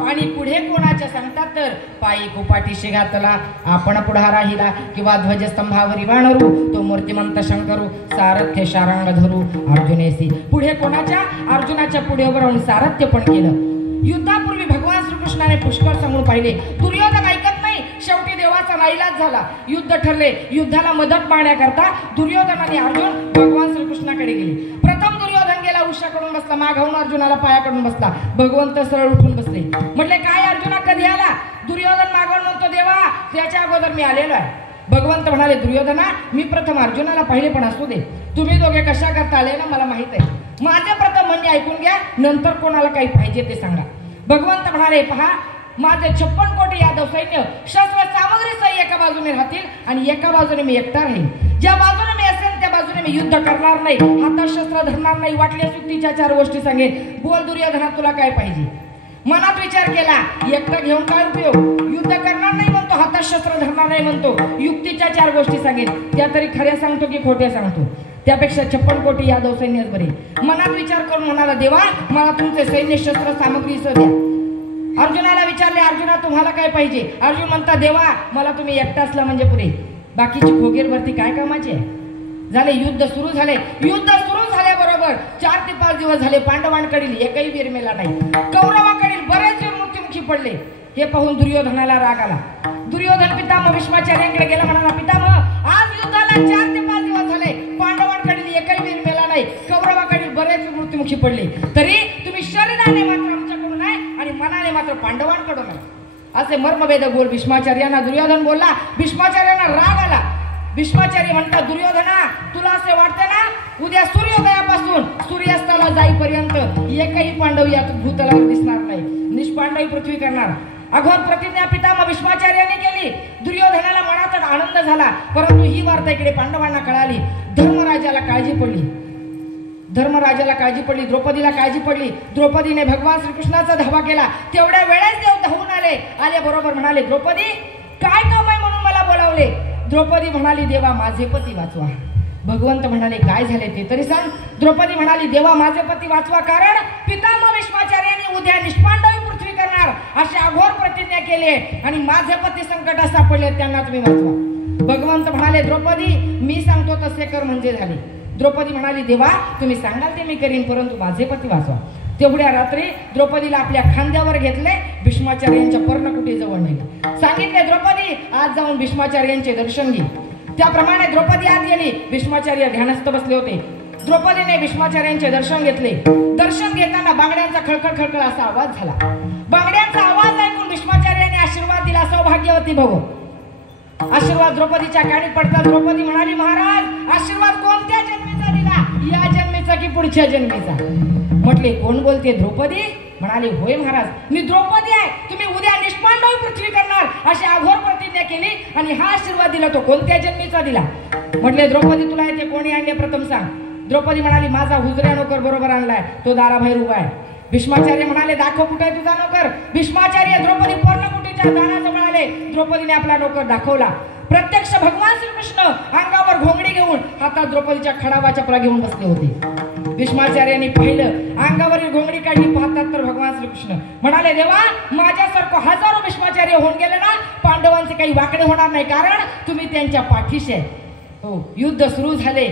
आणि पुढे कोणाच्या? सांगतात तर पायी कुपाटीशी घातला आपण पुढा राहिला किंवा ध्वजस्तंभावरी वाणरू तो मूर्तिमंत शंकरू सारथ्य शारांग धरू अर्जुनेसी. पुढे कोणाच्या? अर्जुनाच्या पुढे उभं राहून सारथ्य पण केलं. युद्धापूर्वी भगवान श्रीकृष्णाने पुष्कळ सांगून पाहिले. दुर्योधन ऐकत नाही. शेवटी देवाचा नाईलाज झाला. युद्ध ठरले. युद्धाला मदत मागण्याकरता दुर्योधन आणि अर्जुन भगवान श्रीकृष्णाकडे गेले. प्रथम दुर्योधन गेला, उशाकडून बसला, मागाहून अर्जुनाला पायाकडून बसला. भगवंत सरळ उठून बसले. म्हटले काय अर्जुना कधी आला? दुर्योधन मागवून म्हणतो देवा त्याच्या अगोदर मी आलेलो आहे. भगवंत म्हणाले दुर्योधना मी प्रथम अर्जुनाला पाहिले, पण असू दे, तुम्ही दोघे कशा करता आले ना मला माहित आहे. माझे प्रथम म्हणणे ऐकून घ्या, नंतर कोणाला काही पाहिजे ते सांगा. भगवंत म्हणाले पहा माझे 56 कोटी यादव सैन्य शस्त्र सामग्री सही एका बाजूने राहतील आणि एका बाजूने मी एकटा राहील. ज्या बाजूने मी असेल त्या बाजूने मी युद्ध करणार नाही, हातात शस्त्र धरणार नाही, वाटल्यास युक्तीच्या 4 गोष्टी सांगेन. बोल दुर्योधना तुला काय पाहिजे? मनात विचार केला एकटा घेऊन काय उपयोग? युद्ध करणार नाही म्हणतो, हातात शस्त्र धरणार नाही म्हणतो, युक्तीच्या 4 गोष्टी सांगेन. त्या तरी खऱ्या सांगतो की खोट्या सांगतो? त्यापेक्षा 56 कोटी यादव सैन्यच बरे. मनात विचार करून म्हणाला देवा मला तुमचे सैन्य शस्त्र सामग्री द्या. अर्जुनाला विचारले अर्जुना तुम्हाला काय पाहिजे? अर्जुन म्हणता देवा मला तुम्ही एकटा असला म्हणजे पुरे, बाकीची खोगीरवरती काय कामाचे झाले. युद्ध सुरू झाले. युद्ध सुरू झाल्याबरोबर 4 ते 5 दिवस झाले. पांडवांकडील एकही वीर मेला नाही. कौरवाकडील बरेच वीर मृत्युमुखी पडले. हे पाहून दुर्योधनाला राग आला. दुर्योधन पितामह भीष्माचार्यांकडे गेला. म्हणाला पितामह आज युद्धाला 4 ते 5 दिवस झाले, पांडवांकडील एकही वीर मेला नाही, कौरवाकडील बरेच मृत्युमुखी पडले, तरी तुम्ही शरीराने मात्र आमच्याकडून आहे आणि मनाने मात्र पांडवांकडून आहे असे मर्मभेद बोल भीष्माचार्यांना दुर्योधन बोलला. भीष्माचार्यांना राग आला. भीष्माचार्य म्हणतात दुर्योधना तुला असे वाटते ना उद्या सूर्योदयापासून सूर्यास्ताला जाईपर्यंत एकही पांडव यात भूतलावर दिसणार नाही, निष्पांडवी पृथ्वी करणार. अघोर प्रतिज्ञा पितामह भीष्माचार्यांनी केली. दुर्योधनाला मनात आनंद झाला. परंतु ही वार्ता इकडे पांडवांना कळाली. धर्मराजाला काळजी पडली. धर्मराजाला काळजी पडली, द्रौपदीला काळजी पडली. द्रौपदीने भगवान श्रीकृष्णाचा धावा केला. तेवढ्या वेळेस देव धावून आले बरोबर म्हणाले, द्रौपदी काय काम आहे म्हणून मला बोलावले? द्रौपदी म्हणाली, देवा माझे पती वाचवा. भगवंत म्हणाले, काय झाले ते तरी सांग. द्रौपदी म्हणाली, देवा माझे पती वाचवा, कारण पितामह भीष्माचार्यांनी उद्या निष्पांडवी पृथ्वी करणार अशी अघोर प्रतिज्ञा केली आहे आणि माझे पती संकटात सापडले, त्यांना तुम्ही वाचवा. भगवंत म्हणाले, द्रौपदी मी सांगतो तसे कर म्हणजे झाले. द्रौपदी म्हणाली, देवा तुम्ही सांगाल ते मी करीन, परंतु माझे पती वाचवा. तेवढ्या रात्री द्रौपदीला आपल्या खांद्यावर घेतले, भीष्माचार्यांच्या पर्णकुटीजवळ नेले. सांगितले, द्रौपदी आज जाऊन भीष्माचार्यांचे दर्शन घे. त्याप्रमाणे द्रौपदी आत गेली. भीष्माचार्य ध्यानस्थ बसले होते. द्रौपदीने भीष्माचार्यांचे दर्शन घेतले. दर्शन घेताना बांगड्यांचा खळखळ खळखळ असा आवाज झाला. बांगड्यांचा आवाज ऐकून भीष्माचार्यांनी आशीर्वाद दिला, सौभाग्यवती भव. आशीर्वाद द्रौपदीच्या कानी पडतात. द्रौपदी म्हणाली, महाराज आशीर्वाद कोणत्या जन्मीचा दिला, या जन्मीचा की पुढच्या जन्मीचा? म्हटले, कोण बोलते? द्रौपदी म्हणाली, होय महाराज मी द्रौपदी आहे. तुम्ही उद्या निष्पांडवी पृथ्वी करणार अशी अघोर प्रतिज्ञा केली आणि हा आशीर्वाद दिला तो कोणत्या जन्मीचा दिला? म्हटले, द्रौपदी तुला इथे कोणी आणले प्रथम सांग. द्रौपदी म्हणाली, माझा हुजऱ्या नोकर बरोबर आणलाय, तो दाराबाहेर उभा आहे. भीष्माचार्य म्हणाले, दाखव कुठे आहे तुझा नोकर? भीष्माचार्य द्रौपदी पर्णकुटीच्या दाराजवळ आले. द्रौपदीने आपला नोकर दाखवला. प्रत्यक्ष भगवान श्रीकृष्ण अंगावर घोंगडी घेऊन हातात द्रौपदीच्या खडावा चपला घेऊन बसले होते. भीष्माचार्यांनी पाहिलं, अंगावरील घोंगडी काढली, पाहतात तर भगवान श्रीकृष्ण. म्हणाले, देवा माझ्यासारखं हजारो भीष्माचार्य होऊन गेले ना, पांडवांचे काही वाकडे होणार नाही, कारण तुम्ही त्यांच्या पाठीशी आहे. हो, युद्ध सुरू झाले.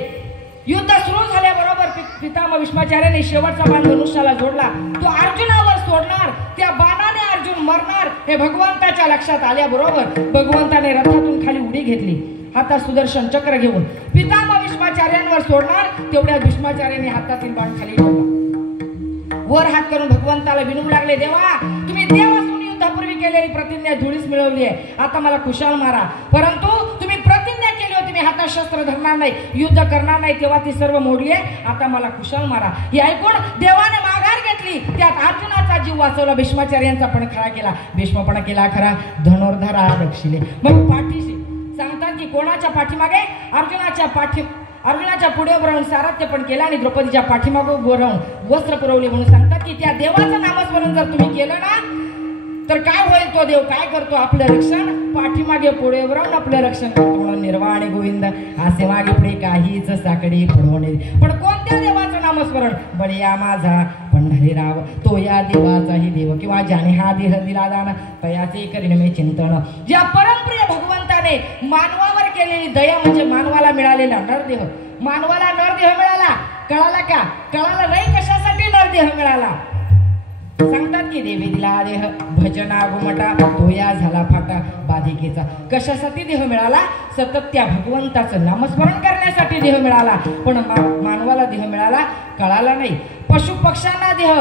युद्ध सुरू झाल्याबरोबर पितामह भीष्माचार्याने शेवटचा बाण धनुष्याला जोडला. तो अर्जुनावर सोडणार, त्या बाणाने अर्जुन मरणार हे भगवंताच्या लक्षात आल्याबरोबर भगवंताने रथातून खाली उडी घेतली. हातात सुदर्शन चक्र घेऊन पितामह भीष्माचार्यांवर सोडणार, तेवढ्या भीष्माचार्यांनी हातातील बाण खाली ठेवला. वर हात करून भगवंताला विनवू लागले, देवा तुम्ही देव असून युद्धापूर्वी केलेली प्रतिज्ञा धुळीस मिळवली आहे, आता मला कुशाल मारा. परंतु तुम्ही प्रतिज्ञा केली होती मी हातात शस्त्र धरणार नाही, युद्ध करणार नाही, तेव्हा ती सर्व मोडली आहे, आता मला कुशाल मारा. हे ऐकून देवाने माघार घेतली. त्यात अर्जुनाचा जीव वाचवला, भीष्माचार्यांचा पण खरा केला. भीष्मपणा केला खरा, धनुर्धरा रक्षिले. मग पाठीशी सांगतात की कोणाच्या पाठीमागे? अर्जुनाच्या पुढे उभं राहून सारथ्य पण केलं आणि द्रौपदीच्या पाठीमागे उभं राहून वस्त्र पुरवली. म्हणून सांगतात की त्या देवाचं नामस्मरण जर तुम्ही केलं ना, तर काय होईल? तो देव काय करतो? आपलं रक्षण पाठीमागे पुढे राहून आपलं रक्षण करतो. म्हणून निर्वाण गोविंद असे मागे पुढे काहीच साकडी पडवणे. पण कोणत्या देवाचं नामस्मरण? बळीया माझा पंढरीराव, तो या देवाचाही देव, किंवा ज्याने हा देह दिला दान, तयाचे करीन मी चिंतन. ज्या परमप्रिय भगवंताने मानवावर केलेली दया म्हणजे मानवाला मिळालेला नरदेह. मानवाला नरदेह मिळाला, कळाला का? कळाला नाही कशासाठी नरदेह मिळाला. सांगतात की देवी दिला देह भजना गुमटा, तो या झाला फाटा बाधिकेचा. कशासाठी देह मिळाला? सतत त्या भगवंताचं नामस्मरण करण्यासाठी देह मिळाला. पण मानवाला देह मिळाला, कळाला नाही. पशु पक्ष्यांना देह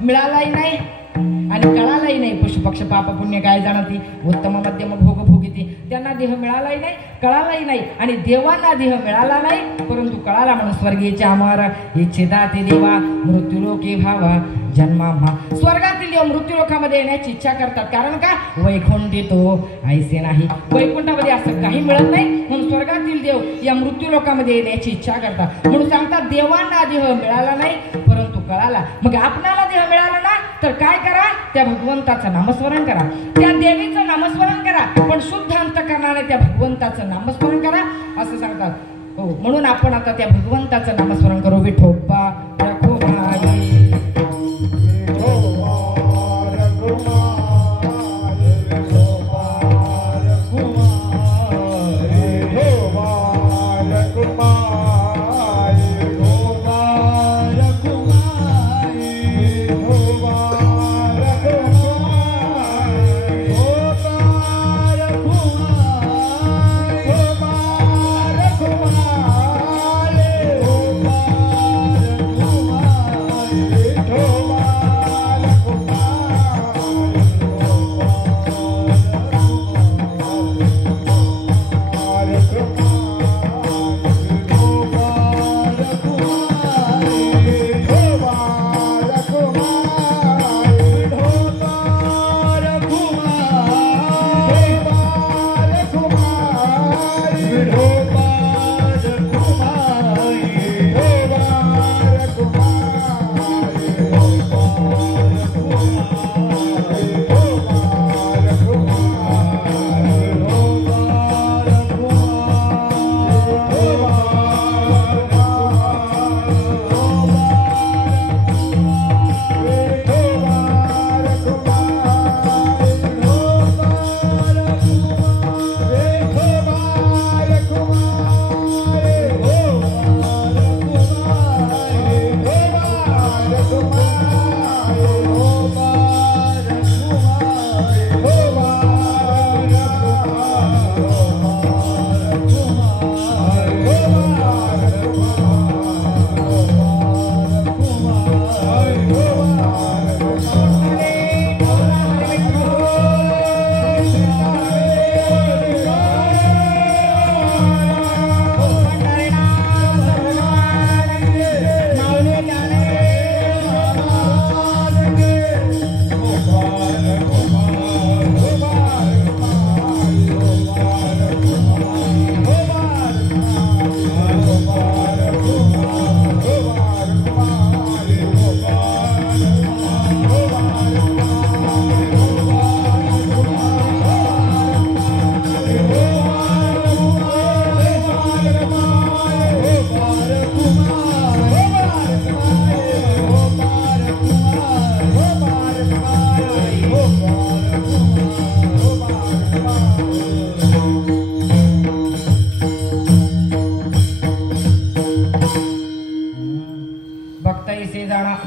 मिळालाही नाही आणि कळालाही नाही. पशु पक्ष पाप पुण्य काय जाणती, उत्तम मध्यम भोग भोगिती, त्यांना देह मिळालाही नाही, कळालाही नाही. आणि देवांना देह मिळाला नाही परंतु कळाला. म्हणून स्वर्गीचे अमर इच्छिता ते देवा, मृत्यूलोके भावा जन्माम्हा. स्वर्गातील देव मृत्यूलोकामध्ये येण्याची इच्छा करतात. कारण का? वैकुंठी तो ऐसे नाही. वैकुंठामध्ये असं काही मिळत नाही, म्हणून स्वर्गातील देव या मृत्यूलोकामध्ये येण्याची इच्छा करतात. म्हणून सांगतात देवांना देह मिळाला नाही परंतु कळाला. मग आपणाला देह मिळाला ना, तर काय करा? त्या भगवंताचं नामस्मरण करा, त्या देवीचं नामस्मरण करा, पण शुद्ध अंतकरणाने त्या भगवंताचं नामस्मरण करा असं सांगतात. हो, म्हणून आपण आता त्या भगवंताचं नामस्मरण करू. विठोबा रखुमाई,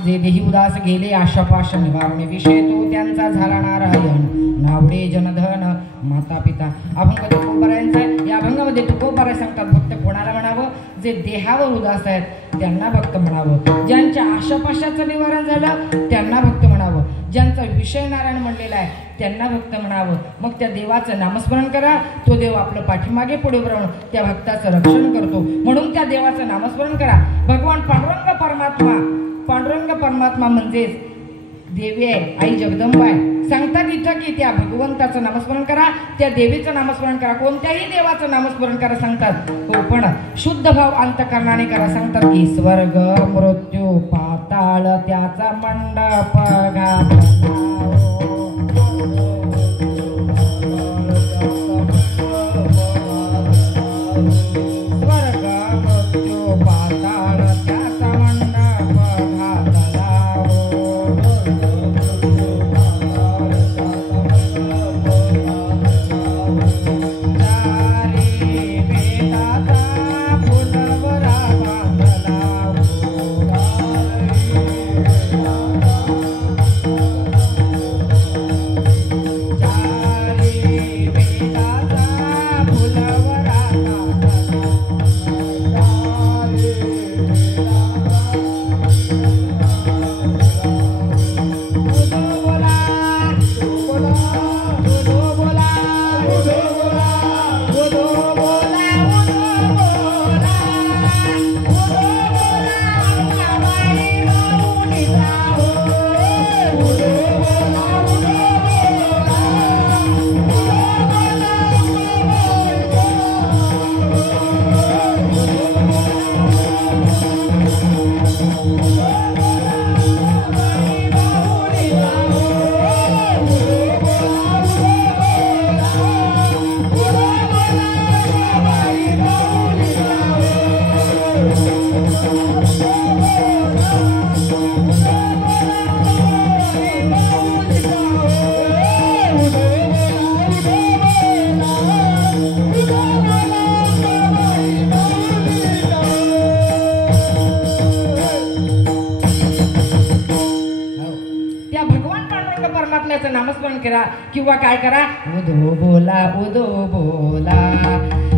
जे देही उदास गेले आशापाश निवारणे विषय तो त्यांचा झाला नारायण नावडे जनधन माता पिता. अभंग तुकोबारायांचा आहे. या अभंगामध्ये तुकोबाराय सांगतात भक्त कोणाला म्हणावं? जे देहावर उदास आहेत त्यांना भक्त म्हणावं. ज्यांच्या आशापाशाचं निवारण झालं त्यांना भक्त म्हणावं. ज्यांचा विषय नारायण म्हणलेला आहे त्यांना भक्त म्हणावं. मग त्या देवाचं नामस्मरण करा. तो देव आपलं पाठीमागे पुढे बरवून त्या भक्ताचं रक्षण करतो. म्हणून त्या देवाचं नामस्मरण करा. भगवान पांडुरंग परमात्मा म्हणजेच देवी आहे, आई जगदंबा आहे. सांगतात इथं की त्या भगवंताचं नामस्मरण करा, त्या देवीचं नामस्मरण करा, कोणत्याही देवाचं नामस्मरण करा सांगतात. हो पण शुद्ध भाव अंतकरणाने करा सांगतात की स्वर्ग मृत्यू पाताळ त्याचा मंडप घातला. नामस्मरण करा किंवा काय करा, उदो बोला उदो बोला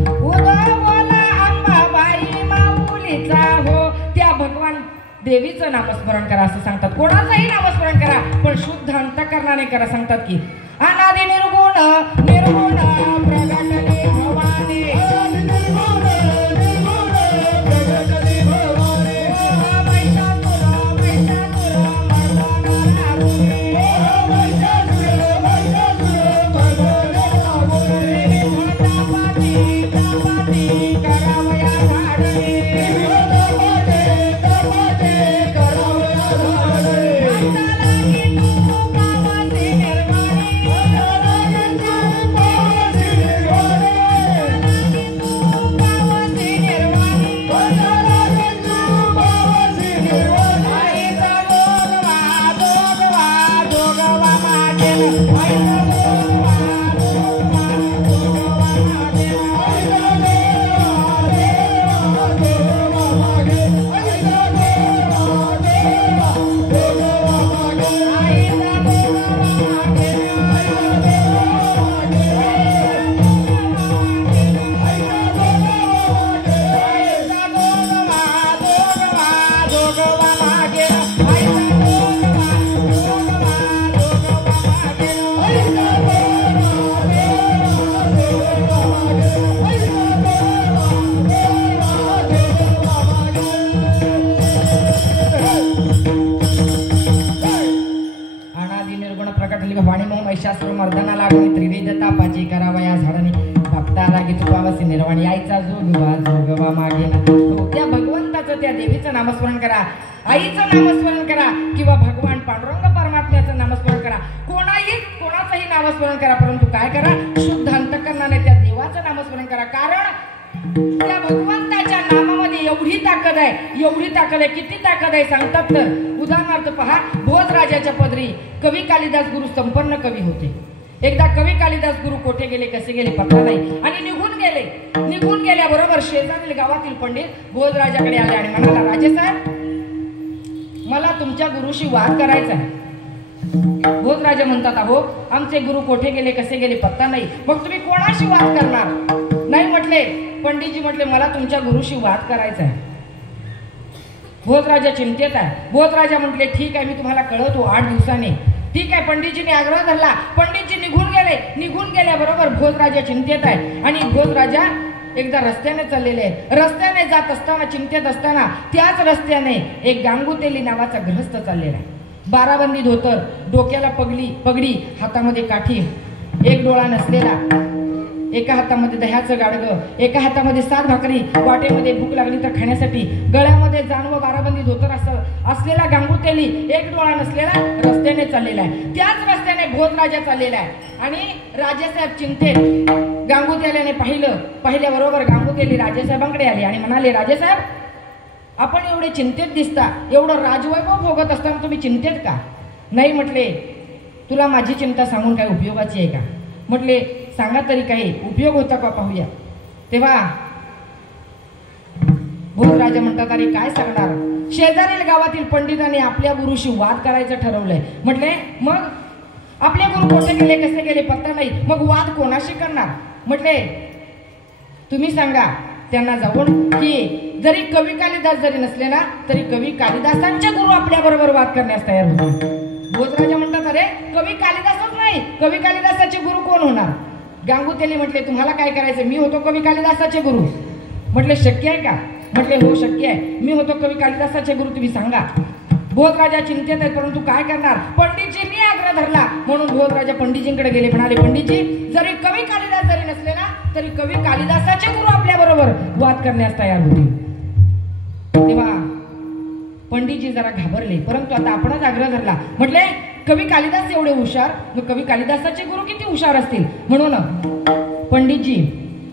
उदो बोला अंबाबाई माऊलीचा हो. त्या भगवान देवीचं नामस्मरण करा असं सांगतात. कोणाचंही नामस्मरण करा पण शुद्ध अंतकरणाने करा सांगतात की अनादि निर्गुण निर्गुण प्रगटले भवानी मर्दना लागून त्रिविध तापाची करावा या झाडाने भक्ता लागी तुपावसी निर्वाणी आईचा जोगवा जोगवा मागे ना त्या भगवंताचं त्या देवीचं नामस्मरण करा आईचं नामस्मरण करा किंवा भगवान पांडुरंग परमात्म्याचं नामस्मरण करा कोणाचंही नामस्मरण करा परंतु काय करा शुद्ध अंतःकरणाने त्या देवाचं नामस्मरण करा कारण त्या भगवंताच्या नामामध्ये एवढी ताकद आहे किती ताकद आहे सांगतात तर उदाहरणार्थ पहा भोजराजाच्या पदरी कवी कालिदास गुरु संपन्न कवी होते एकदा कवी कालिदास गुरु कोठे गेले कसे गेले पत्ता नाही आणि निघून गेल्याबरोबर शेजारील गावातील पंडित भोजराजाकडे आले आणि म्हणाला राजे साहेब मला तुमच्या गुरुशी वाद करायचा आहे भोजराजा म्हणतात अहो आमचे गुरु कोठे गेले कसे गेले पत्ता नाही मग तुम्ही कोणाशी वाद करणार नाही म्हटले पंडितजी म्हटले मला तुमच्या गुरुशी वाद करायचा आहे भोजराजा चिंतेत आहे भोजराजा म्हटले ठीक आहे मी तुम्हाला कळवतो 8 दिवसांनी ठीक आहे पंडितजीने आग्रह धरला पंडितजी निघून गेल्याबरोबर भोजराजा चिंतेत आहे आणि भोजराजा एकदा रस्त्याने चाललेले आहेत रस्त्याने जात असताना चिंतेत असताना त्याच रस्त्याने एक गांगुतेली नावाचा गृहस्थ चाललेला आहे बाराबंदी धोतर डोक्याला पगडी हातामध्ये काठी एक डोळा नसलेला एका हातामध्ये दह्याचं गाडगं एका हातामध्ये 7 भाकरी वाटेमध्ये भूक लागली तर खाण्यासाठी गळ्यामध्ये जानव बाराबंदी धोतर असलेला गांगुतेली एक डोळा नसलेला रस्त्याने चाललेला आहे त्याच रस्त्याने भोजराजा चाललेला आहे आणि राजेसाहेब चिंतेत गांगुतेल्याने पाहिल्याबरोबर गांगुतेली राजेसाहेबांकडे आली आणि म्हणाले राजेसाहेब आपण एवढे चिंतेत दिसता एवढं राजवैभव भोगत असताना तुम्ही चिंतेत का नाही म्हटले तुला माझी चिंता सांगून काय उपयोगाची आहे का म्हटले सांगा तरी काही उपयोग होता का पाहूया तेव्हा भोजराजा म्हणतात अरे काय सांगणार शेजारील गावातील पंडितांनी आपल्या गुरुशी वाद करायचं ठरवलंय म्हटले मग आपले गुरु कोठे गेले कसे गेले पत्ता नाही मग वाद कोणाशी करणार म्हटले तुम्ही सांगा त्यांना जाऊन की जरी कवी कालिदास जरी नसले ना तरी कवी कालिदासांचे गुरु आपल्या बरोबर वाद करण्यास तयार होते भोजराजा म्हणतात अरे कवी कालिदासच नाही कवी कालिदासाचे गुरु कोण होणार गांगुतेली म्हटले तुम्हाला काय करायचं मी होतो कवी कालिदासाचे गुरु म्हटले शक्य आहे का म्हटले हो शक्य आहे मी होतो कवी कालिदासाचे गुरु तुम्ही सांगा भोजराजा चिंतेत आहे परंतु काय करणार पंडितजींनी आग्रह धरला म्हणून भोजराजा पंडितजींकडे गेले म्हणाले पंडितजी जरी कवी कालिदास जरी नसले ना तरी कवी कालिदासाचे गुरु आपल्या बरोबर वाद करण्यास तयार होते तेव्हा पंडितजी जरा घाबरले परंतु आता आपणच आग्रह धरला म्हटले कवी कालिदास एवढे हुशार मग कवी कालिदासाचे गुरु किती हुशार असतील म्हणून पंडितजी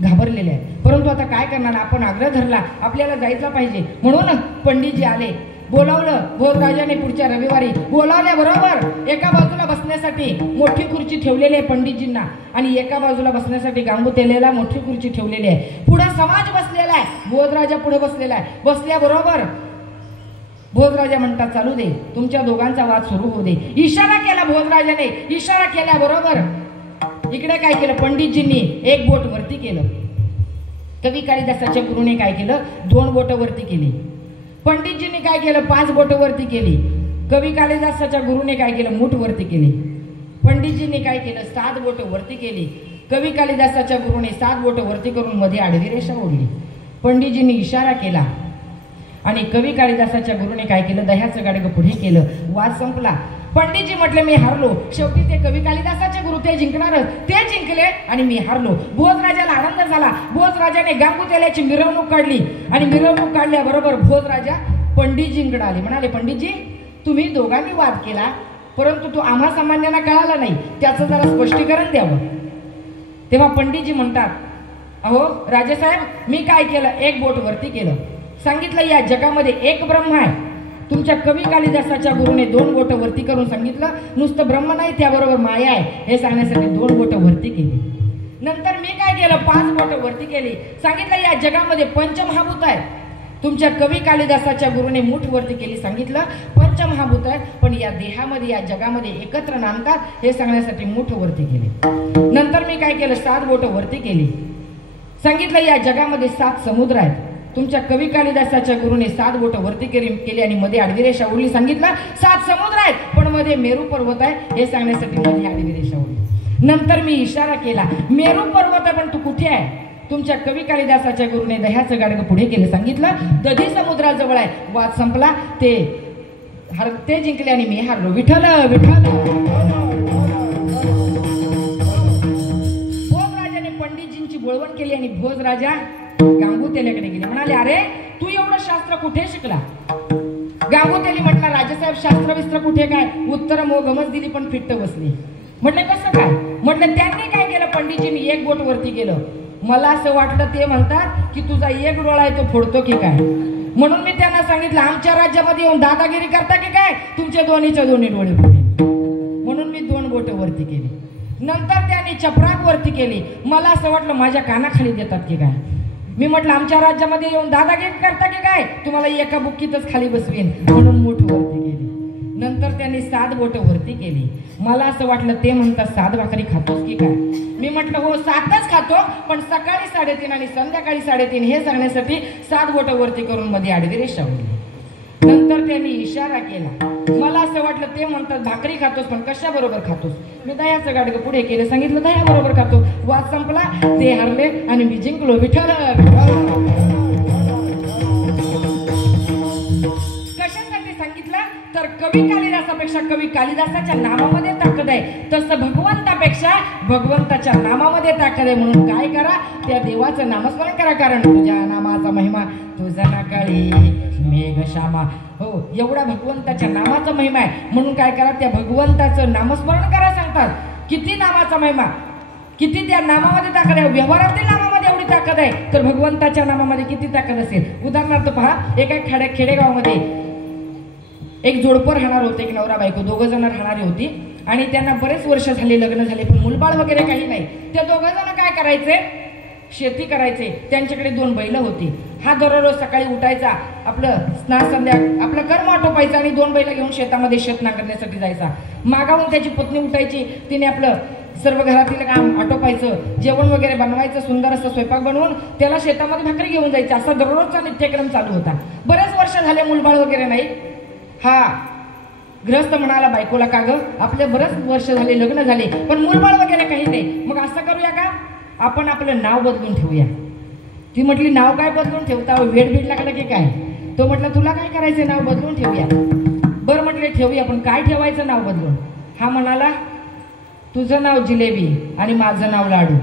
घाबरलेले आहेत परंतु आता काय करणार आपण आग्रह धरला आपल्याला जायचं पाहिजे म्हणून पंडितजी आले बोलावलं भोजराजाने पुढच्या रविवारी बोलावल्याबरोबर एका बाजूला बसण्यासाठी मोठी खुर्ची ठेवलेली आहे पंडितजींना आणि एका बाजूला बसण्यासाठी गांगुतेलीला मोठी खुर्ची ठेवलेली आहे पुढे समाज बसलेला आहे भोजराजा पुढे बसलेला आहे बसल्याबरोबर भोजराजा म्हणतात चालू दे तुमच्या दोघांचा वाद सुरू होऊ दे इशारा केला भोजराजाने इशारा केल्याबरोबर इकडे काय केलं पंडितजींनी एक बोट वरती केलं कवी कालिदासाच्या गुरुने काय केलं 2 बोट वरती केली पंडितजींनी काय केलं 5 बोट वरती केली कवी कालिदासाच्या गुरुने काय केलं मूठ वरती केली पंडितजींनी काय केलं 7 बोट वरती केली कवी कालिदासाच्या गुरुने 7 बोट वरती करून मध्ये आडवी रेषा ओढली पंडितजींनी इशारा केला आणि कवी कालिदासाच्या गुरुने काय केलं दह्याचं गाडगं पुढे केलं वाद संपला पंडितजी म्हटले मी हारलो शेवटी ते कवी कालिदासाचे गुरु ते जिंकणारच ते जिंकले आणि मी हारलो भोजराजाला आनंद झाला भोजराजाने गांगुतेल्याची मिरवणूक काढली आणि मिरवणूक काढल्याबरोबर भोजराजा पंडितजींकडे आले म्हणाले पंडितजी तुम्ही दोघांनी वाद केला परंतु तो आम्हा सामान्यांना कळाला नाही त्याचं जरा स्पष्टीकरण द्यावं तेव्हा पंडितजी म्हणतात अहो राजेसाहेब मी काय केलं 1 बोट वरती केलं सांगितलं या जगामध्ये एक ब्रह्म आहे तुमच्या कवी कालिदासाच्या गुरुने 2 बोट वरती करून सांगितलं नुसतं ब्रह्म नाही त्याबरोबर माया आहे हे सांगण्यासाठी 2 बोट वरती केली नंतर मी काय केलं 5 बोट वरती केली सांगितलं या जगामध्ये पंचमहाभूत आहे तुमच्या कवी कालिदासाच्या गुरुने मूठ वरती केली सांगितलं पंचमहाभूत आहे पण या देहामध्ये या जगामध्ये एकत्र नांदतात हे सांगण्यासाठी मूठ वरती केली नंतर मी काय केलं 7 बोट वरती केली सांगितलं या जगामध्ये 7 समुद्र आहेत तुमच्या कवी कालिदासाच्या गुरुने 7 बोट वरती केली आणि मध्ये आडवी रेषा ओढली सांगितलं 7 समुद्र आहेत पण मध्ये मेरू पर्वत आहे हे सांगण्यासाठी मध्ये आडवी रेषा ओढली नंतर मी इशारा केला मेरू पर्वत आहे पण तू कुठे आहे तुमच्या कवी कालिदासाच्या गुरुने दह्याचं गाडगं पुढे केलं सांगितलं दधी समुद्राजवळ आहे वाद संपला ते जिंकले आणि मी हारलो विठ्ठल विठ्ठल वळवण केली आणि भोज राजा गांगुतेल्याकडे गेले. म्हणाले, अरे तू एवढं शास्त्र कुठे शिकला? गांगुतेली म्हटला, राजासाहेब शास्त्र विस्त्र कुठे काय, उत्तर मोगमच दिली पण फिट्ट बसली. म्हटलं कसं काय? म्हटलं त्यांनी काय केलं, पंडितजींनी एक बोट वरती केलं. मला असं वाटलं ते म्हणतात की तुझा एक डोळा आहे तो फोडतो की काय. म्हणून मी त्यांना सांगितलं, आमच्या राज्यामध्ये येऊन दादागिरी करता की काय, तुमच्या दोन्हीच्या दोन्ही डोळे फोडेल. म्हणून मी 2 बोट वरती केली. नंतर त्यांनी चपराक वरती केली. मला असं वाटलं माझ्या कानाखाली देतात की काय. मी म्हटलं, आमच्या राज्यामध्ये येऊन दादागिरी करता की काय, तुम्हाला एका बुक्कीतच खाली बसवीन. म्हणून मोठ वरती केली. नंतर त्यांनी 7 बोट वरती केली. मला असं वाटलं ते म्हणतात 7 भाकरी खातोस की काय. मी म्हटलं हो 7च खातो, पण सकाळी 3:30 आणि संध्याकाळी 3:30 हे सांगण्यासाठी 7 बोट वरती करून मध्ये आडवी रेषा ओढली. नंतर त्यांनी इशारा केला. मला असं वाटलं ते म्हणतात भाकरी खातोस, पण कशा बरोबर खातोस. मी दह्याचं गाडगं पुढे केलं, सांगितलं दह्या बरोबर खातो. वाद संपला, ते हरले आणि मी जिंकलो. विठ्ठल कशासाठी सांगितलं तर कवी कालिदासापेक्षा कवी कालिदासाच्या नामामध्ये ताकद आहे, तसं भगवंतापेक्षा भगवंताच्या नामामध्ये ताकद आहे. म्हणून काय करा, त्या देवाचं नामस्मरण करा, कारण तुझ्या नामाचा महिमा तुझा ना काळी मेघ श्यामा. हो, एवढा भगवंताच्या नामाचा महिमा आहे. म्हणून काय करा, त्या भगवंताचं नामस्मरण करा. सांगतात किती नामाचा महिमा, किती त्या नामामध्ये ताकद आहे. व्यवहारातील नामामध्ये एवढी ताकद आहे, तर भगवंताच्या नामामध्ये किती ताकद असेल. उदाहरणार्थ पहा, एका खेडेगावामध्ये एक जोडपर राहणार होते, एक नवरा बायको 2 जण राहणारी होती. आणि त्यांना बरेच वर्ष झाले, लग्न झाले, पण मुलबाळ वगैरे काही नाही. त्या 2 जण काय करायचे, शेती करायचे. त्यांच्याकडे 2 बैल होती. हा दररोज सकाळी उठायचा, आपलं स्नान संध्या आपलं कर्म आटोपायचं आणि 2 बैल घेऊन शेतामध्ये शेत नांगरण्यासाठी जायचा. मागाहून त्याची पत्नी उठायची, तिने आपलं सर्व घरातील काम आटोपायचं, जेवण वगैरे बनवायचं, सुंदर असं स्वयंपाक बनवून त्याला शेतामध्ये भाकरी घेऊन जायचं. असा दररोजचा नित्यक्रम चालू होता. बरेच वर्ष झाले मुलबाळ वगैरे नाही. हा गृहस्थ म्हणाला बायकोला, का ग आपले बरेच वर्ष झाले, लग्न झाले, पण मुलबाळ वगैरे काही नाही. मग असं करूया का, आपण आपलं नाव बदलून ठेवूया. ती म्हटली, नाव काय बदलून ठेवता, वेळ बीड लागला की काय. तो म्हटला, तुला काय करायचं, नाव बदलून ठेवूया. बरं म्हटले ठेवूया, पण काय ठेवायचं नाव बदलून. हा म्हणाला, तुझं नाव जिलेबी आणि माझं नाव लाडू.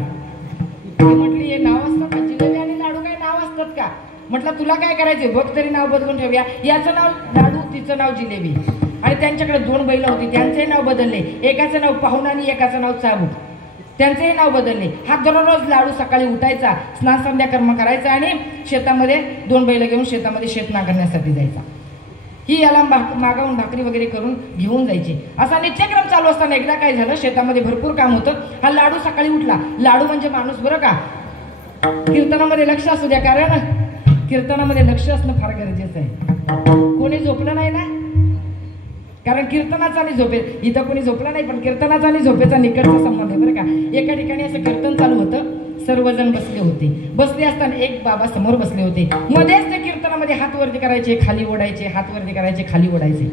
ती म्हटली, हे नाव असतं का, जिलेबी आणि लाडू काय नाव असतात का. म्हटलं तुला काय करायचे, बघ तरी नाव बदलून ठेवूया. याचं नाव लाडू, तिचं नाव जिलेबी. आणि त्यांच्याकडे 2 बैल होती, त्यांचेही नाव बदलले. एकाचं नाव पाहुणा आणि एकाचं नाव चाबूक. त्यांचेही नाव बदलले. हा दररोज लाडू सकाळी उठायचा, स्नान संध्या कर्म करायचा आणि शेतामध्ये 2 बैल घेऊन शेतामध्ये शेत नांगरण्यासाठी जायचा. ही याला मागावून भाकरी वगैरे करून घेऊन जायची. असा नित्यक्रम चालू असताना एकदा काय झालं, शेतामध्ये भरपूर काम होतं. हा लाडू सकाळी उठला. लाडू म्हणजे माणूस बरं का, कीर्तनामध्ये लक्ष असू द्या, कारण कीर्तनामध्ये लक्ष असणं फार गरजेचं आहे. कोणी झोपलं नाही ना, कारण कीर्तनाचा आणि झोपे, इथं कोणी झोपलं नाही, पण कीर्तनाचा आणि झोपेचा निकटचा संबंध आहे बरं का. एका ठिकाणी असं कीर्तन चालू होतं, सर्वजण बसले होते. बसले असताना एक बाबा समोर बसले होते. मध्येच ते कीर्तनामध्ये हात वरती करायचे, खाली ओढायचे, हात वरती करायचे, खाली ओढायचे.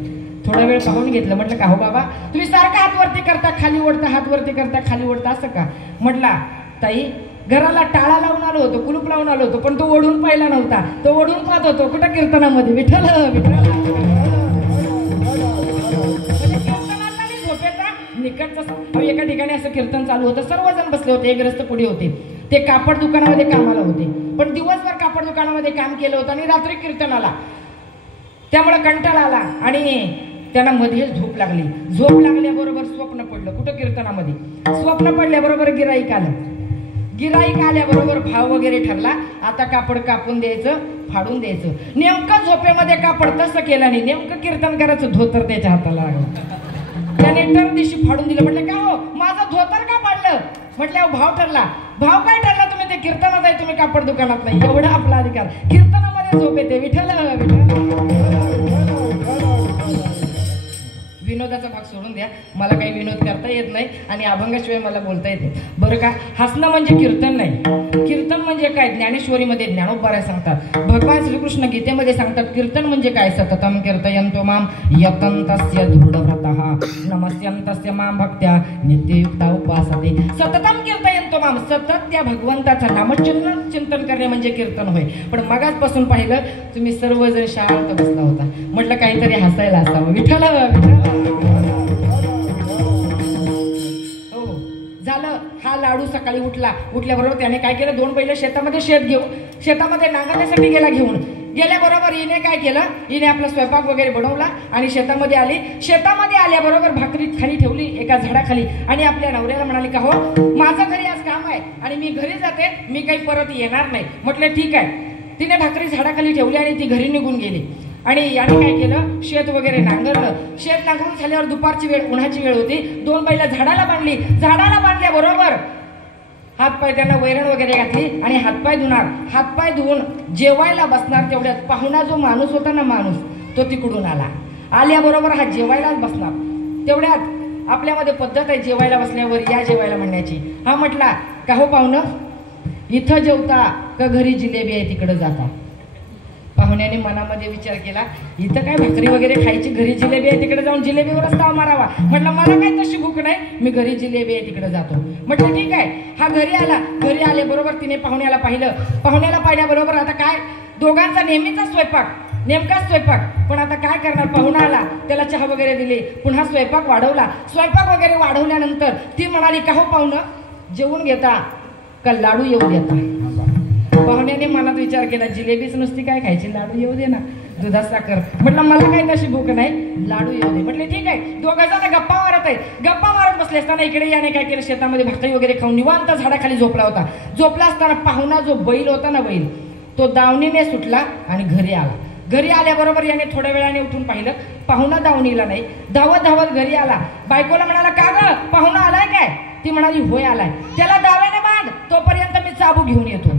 थोडा वेळ पाहून घेतलं. म्हटलं, का हो बाबा, तुम्ही सारखं हात वरती करता, खाली ओढता, हात वरती करता, खाली ओढता, असं का. म्हटला, ताई घराला टाळा लावून आलो होतो, कुलूप लावून आलो होतो, पण तो ओढून पाहिला नव्हता. तो ओढून पाहत होतो कुठं, कीर्तनामध्ये. विठ्ठल विठ्ठल. निकटचं एका ठिकाणी असं कीर्तन चालू होतं. सर्वजण बसले होते. एक ग्रस्त पुढे होते. ते कापड दुकानामध्ये कामाला होते, पण दिवसभर कापड दुकानामध्ये काम केलं होतं आणि रात्री कीर्तनाला. त्यामुळे कंटाळा आला आणि त्यांना मध्येच झोप लागली. झोप लागल्याबरोबर स्वप्न पडलं. कुठं, कीर्तनामध्ये. स्वप्न पडल्याबरोबर गिराईक आलं. गिराईक आल्याबरोबर भाव वगैरे ठरला. आता कापड कापून द्यायचं, फाडून द्यायचं. नेमकं झोपेमध्ये कापड तसं केलं नाही. नेमकं कीर्तन करायचं, धोतर त्याच्या हाताला लागलं. त्याने तर दिवशी फाडून दिलं. म्हटलं, का हो माझं धोतर का पाडलं. म्हटलं, भाव ठरला. भाव काय ठरला, तुम्ही ते कीर्तनात आहे, तुम्ही कापड दुकानात नाही. एवढा आपला अधिकार. कीर्तनामध्ये झोप येते. विठ्ठल विनोदाचा भाग सोडून द्या, मला काही विनोद करता येत नाही आणि अभंगाशिवाय मला बोलता येते बरं का. हसणं म्हणजे कीर्तन नाही. कीर्तन म्हणजे काय, ज्ञानेश्वरीमध्ये ज्ञानोबा सांगतात, भगवान श्रीकृष्ण गीतेमध्ये सांगतात, कीर्तन म्हणजे काय. सततम कीर्तयन्तो माम यतन्तस्य दृढव्रतः नमस्यन्तस्य माम भक्त्या नित्ययुक्ता उपासते. सततम कीर्तयन्तो माम, सतत त्या भगवंताचं नामचिंतन करणे म्हणजे कीर्तन होय. पण मगाचपासून पाहिलं तुम्ही सर्वजण शांत बसला होता. म्हटलं काहीतरी हसायला असावं. विठ्ठल विठ्ठल. हो झालं. हा हा लाडू सकाळी उठल्याबरोबर त्याने काय केलं, 2 बैल शेतामध्ये शेतामध्ये नांगरण्यासाठी घेऊन गेल्याबरोबर हिने काय केलं, हिने आपला स्वयंपाक वगैरे बनवला आणि शेतामध्ये आल्याबरोबर भाकरी खाली ठेवली एका झाडाखाली आणि आपल्या नवऱ्याला म्हणाली का हो माझं घरी आज काम आहे आणि मी घरी जाते, मी काही परत येणार नाही. म्हटलं ठीक आहे. तिने भाकरी झाडाखाली ठेवली आणि ती घरी निघून गेली. आणि याने काय केलं, शेत वगैरे नांगरलं. शेत नांगरून झाल्यावर दुपारची वेळ, उन्हाची वेळ होती. 2 बैल झाडाला बांधल्याबरोबर हातपाय त्यांना वैरण वगैरे घातली आणि हातपाय धुवून जेवायला बसणार. तेवढ्यात पाहुणा जो माणूस होता ना, तो तिकडून आल्याबरोबर हा जेवायलाच बसणार. तेवढ्यात आपल्यामध्ये पद्धत आहे जेवायला बसल्यावर या जेवायला म्हणण्याची. हा म्हटला का हो पाहुणं, इथं जेवता का घरी जिलेबी आहे तिकडे जाता. पाहुण्याने मनामध्ये विचार केला, इथं काय भाकरी वगैरे खायची, घरी जिलेबी आहे तिकडे जाऊन जिलेबीवरच ताव मारावा. म्हटलं मला काय तशी भूक नाही, मी घरी जिलेबी आहे तिकडे जातो. म्हटलं ठीक आहे. हा घरी आल्याबरोबर तिने पाहुण्याला पाहिल्याबरोबर आता काय, दोघांचा नेमकाच स्वयंपाक. पण आता काय करणार, पाहुणा आला, त्याला चहा वगैरे दिली, पुन्हा स्वयंपाक वगैरे वाढवल्यानंतर ती म्हणाली का हो पाहुणं, जेवून घेता का लाडू येऊ देता. पाहुण्याने मनात विचार केला, जिलेबीच नुसती काय खायची, लाडू येऊ दे ना, दुधात साखर. म्हटलं मला काही तशी भूक नाही, लाडू येऊ दे. म्हटले ठीक आहे. दोघं जण गप्पा मारत बसले असताना इकडे याने काय केलं, शेतामध्ये भाकरी वगैरे खाऊन निवांत झाडाखाली झोपला असताना पाहुणा जो बैल होता ना, तो दावणीने सुटला आणि घरी आल्याबरोबर याने थोड्या वेळाने उठून पाहिलं, पाहुणा दावणीला नाही. धावत घरी आला. बायकोला म्हणाला का ग पाहुणा आलाय काय. ती म्हणाली होय आलाय. त्याला दाव्याने बांध, तोपर्यंत मी चाबूक घेऊन येतो.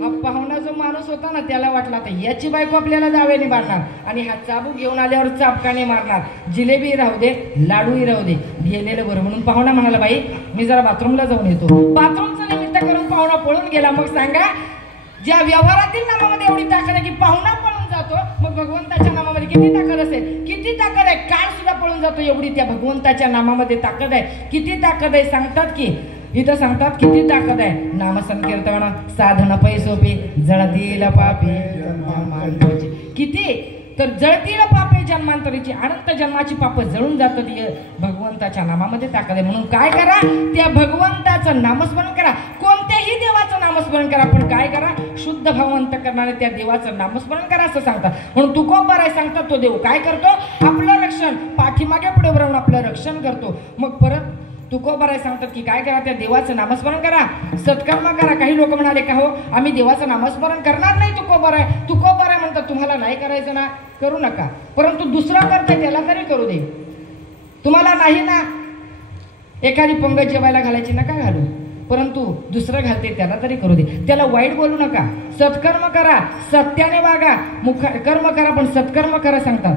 हा पाहुणा जो माणूस होता ना, त्याला वाटला तर याची बायको आपल्याला दाव्याने बांधणार आणि हा चाबूक घेऊन आल्यावर चाबकाने मारणार. जिलेबी राहू दे, लाडूही राहू दे, गेलेलं बरं. म्हणून पाहुणा म्हणाला बाई मी जरा बाथरूमला जाऊन येतो. बाथरूमचं निमित्त करून पाहुणा पळून गेला. मग सांगा, ज्या व्यवहारातील नामामध्ये एवढी ताकद आहे की पाहुणा पळून जातो, मग भगवंताच्या नामामध्ये किती ताकद असेल, किती ताकद आहे. काळ सुद्धा पळून जातो, एवढी त्या भगवंताच्या नामामध्ये ताकद आहे. किती ताकद आहे इथं सांगतात किती ताकद आहे. नामसंकीर्तन साधन पैसोपी जळतील पापी जन्मांतरीची. किती तर जळतील पापे जन्मांतरीची, अनंत जन्माची पाप जळून जातात. भगवंताच्या नामामध्ये ताकद आहे. म्हणून काय करा, त्या भगवंताचं नामस्मरण करा. कोणत्याही देवाचं नामस्मरण करा, पण काय करा, शुद्ध भावंत करणारे त्या देवाचं नामस्मरण करा असं सांगतात. म्हणून तुकोबाराय सांगतात, तो देव काय करतो, आपलं रक्षण पाठीमागे पुढे राहून आपलं रक्षण करतो. मग परत तुकोबाराय सांगतात की काय करा, त्या देवाचं नामस्मरण करा, सत्कर्म करा. काही लोक म्हणाले का हो आम्ही देवाचं नामस्मरण करणार नाही. तुकोबाराय म्हणतात तुम्हाला नाही करायचं ना, करू नका, परंतु दुसरा करते त्याला तरी करू दे. तुम्हाला नाही ना एखादी पंगत जेवायला घालायची, नका घालू, परंतु दुसरं घालते त्याला तरी करू दे. त्याला वाईट बोलू नका. सत्कर्म करा, सत्याने वागा. कर्म करा पण सत्कर्म करा सांगतात.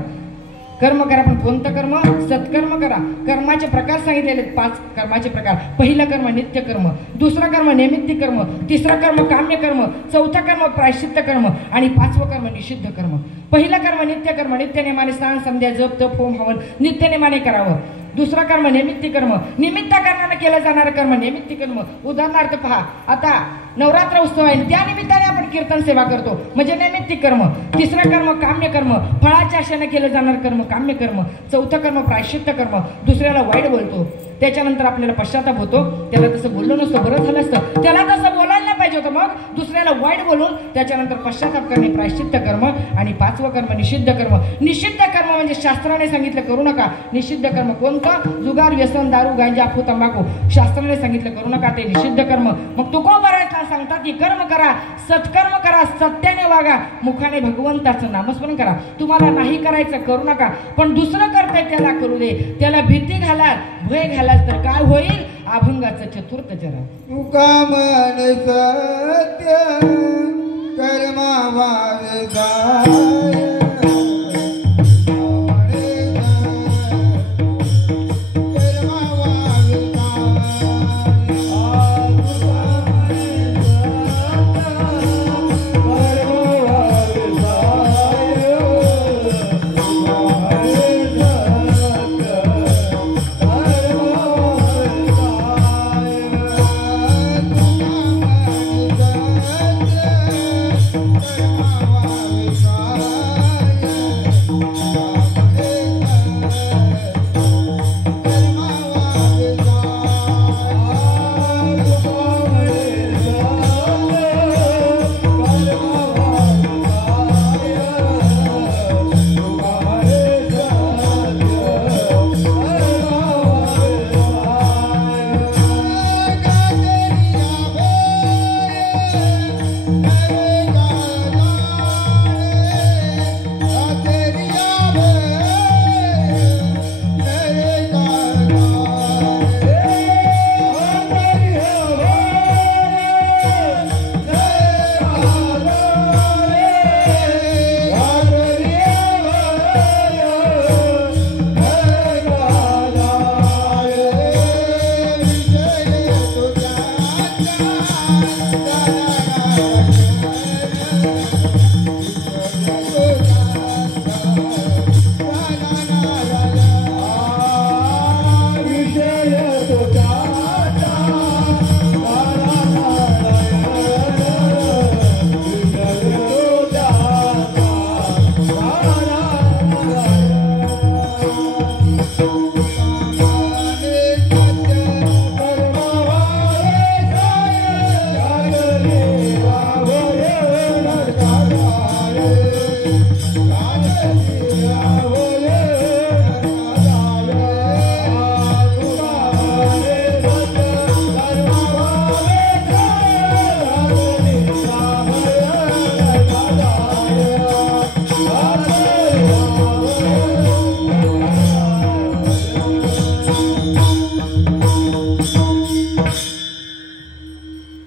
कर्म करा पण कोणतं कर्म, सत्कर्म करा. कर्माचे प्रकार सांगितलेले 5 कर्माचे प्रकार. पहिलं कर्म नित्य कर्म, दुसरं कर्म नैमित्तिक कर्म, तिसरं कर्म काम्य कर्म, चौथं कर्म प्रायश्चित्त कर्म आणि 5वं कर्म निषिद्ध कर्म. पहिलं कर्म नित्य कर्म, नित्य नेमाने स्नान संध्या जप तप होम हवन नित्य नेमाने करावं. दुसरा कर्म नैमित्तिक कर्म, निमित्त कारणाने केलं जाणारं कर्म नैमित्तिक कर्म. उदाहरणार्थ पहा, आता नवरात्र उत्सव आहे, त्या निमित्ताने आपण कीर्तन सेवा करतो म्हणजे नैमित्तिक कर्म. तिसरं कर्म काम्य कर्म, फळाच्या आशेने केलं जाणारं कर्म काम्य कर्म. चौथं कर्म प्रायश्चित्त कर्म, दुसऱ्याला वाईट बोलतो, त्याच्यानंतर आपल्याला पश्चाताप होतो. त्याला तसं बोललो नसतं, बरं झालं असतं, त्याला तसं बोलायला नाही पाहिजे होतं. मग दुसऱ्याला वाईट बोलून त्याच्यानंतर पश्चाताप करणे प्रायश्चित्त कर्म आणि 5वं कर्म निषिद्ध कर्म. निषिद्ध कर्म म्हणजे शास्त्राने सांगितलं करू नका. निषिद्ध कर्म कोणतं, जुगार व्यसन दारू गांजा अफू तंबाखू, शास्त्राने सांगितलं करू नका, ते निषिद्ध कर्म. मग तुकोबारायला सांगतात की कर्म करा, सत्कर्म करा, सत्याने वागा, मुखाने भगवंताचं नामस्मरण करा. तुम्हाला नाही करायचं करू नका, पण दुसरं करते त्याला करू दे. त्याला भीती घालाल, भय घालाल तर काय होईल, अभंगाचं 4th चरण. तुकामन सत्य कर्मावार गाय Bye.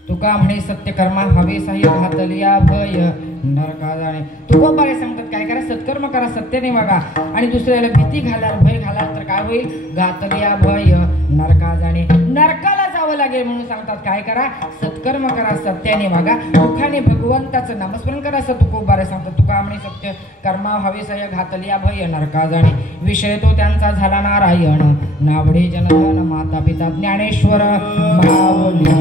तुका म्हणे सत्य कर्मा हवे साही घातलिया भय नरका जाणे. तुका बरे सांगतात काय करा, सत्कर्म करा, सत्याने वागा, आणि दुसऱ्याला भीती घालाल, भय घालाल तर काय होईल, घातलिया भय नरका जाणे, नरकाला जावं लागेल. म्हणून सांगतात काय करा, सत्कर्म करा, सत्याने वागा, दुःखाने भगवंताचं नामस्मरण करा. असं तुका बरे सांगतात. तुका म्हणे सत्य कर्मा हवे साही घातलिया भय नरका जाणे, विषय तो त्यांचा झाला नारायण, नावडे जनधन माता पिता ज्ञानेश्वर माऊली.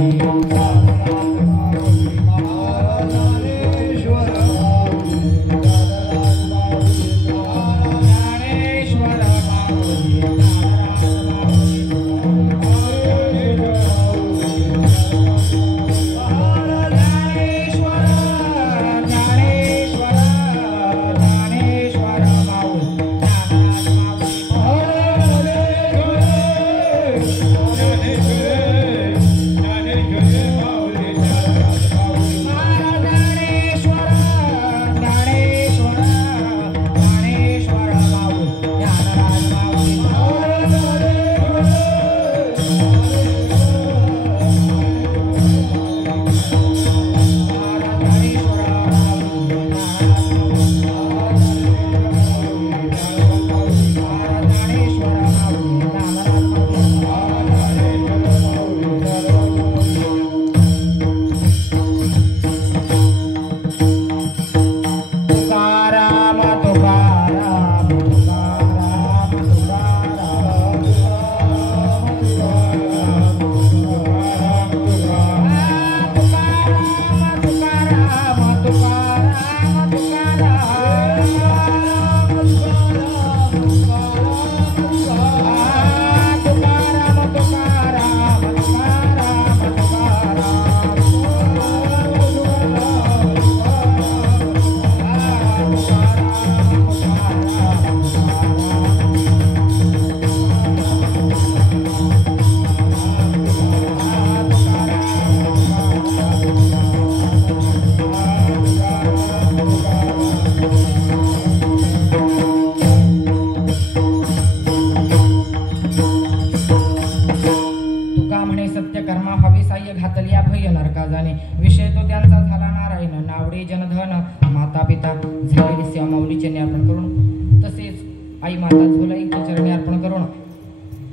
विषय तो त्यांचा झाला नारायण, नावडे जनधन माता पिता झालेली सेवा माऊलीचे अर्पण करून, तसेच आई माता झोलाईच्या चरणी अर्पण करून,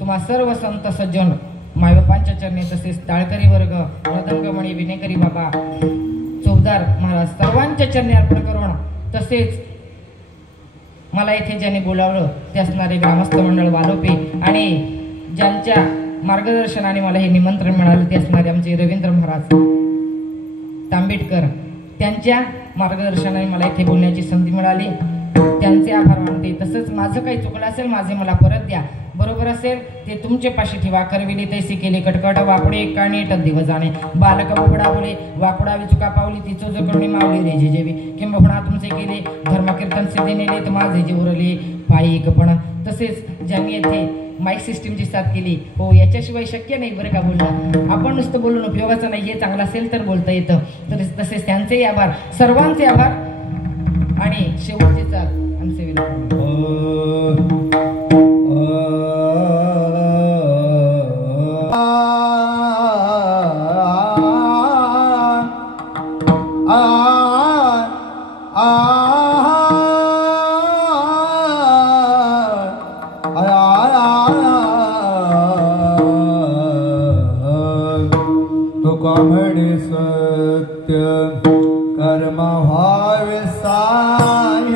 तुम्हा सर्व संत सज्जन मायबापांच्या चरणी, तसेच टाळकरी वर्ग, मृदंगमणी, विनेकरी बाबा, चौदार महाराज सर्वांच्या चरणी अर्पण करून, तसेच मला इथे ज्यांनी बोलावलं ते असणारे ग्रामस्थ मंडळ वालोपे आणि ज्यांच्या मार्गदर्शनाने मला हे निमंत्रण मिळालं ते असणारे आमचे रवींद्र महाराज तांबेडकर, त्यांच्या मार्गदर्शनाने मला इथे बोलण्याची संधी मिळाली, त्यांचे आभार मानते. तसंच माझं काही चुकलं असेल माझे मला परत द्या, बरोबर असेल ते तुमचे पाशी ठेवा. करविली तैसी केली कटकट वाकडे काणीट दिव जाणे, बालक बोबडा बोले वाकडावी चुका पावली ती चोज करुणी मावली रे जे जेवी, किंबहुना तुमचे केले धर्मकीर्तन सिद्धी नेले तर माझे जे उरले पायी पण. तसेच ज्यांनी येथे माईक सिस्टीमची साथ केली, हो याच्याशिवाय शक्य नाही बरं का बोलणं, आपण नुसतं बोलून उपयोगाचं नाही, हे चांगलं असेल तर बोलता येतं. तसेच त्यांचेही आभार, सर्वांचे आभार. आणि शेवटचे चाल आमचे विनंती. तुका म्हणे सत्य कर्म व्हावे साय,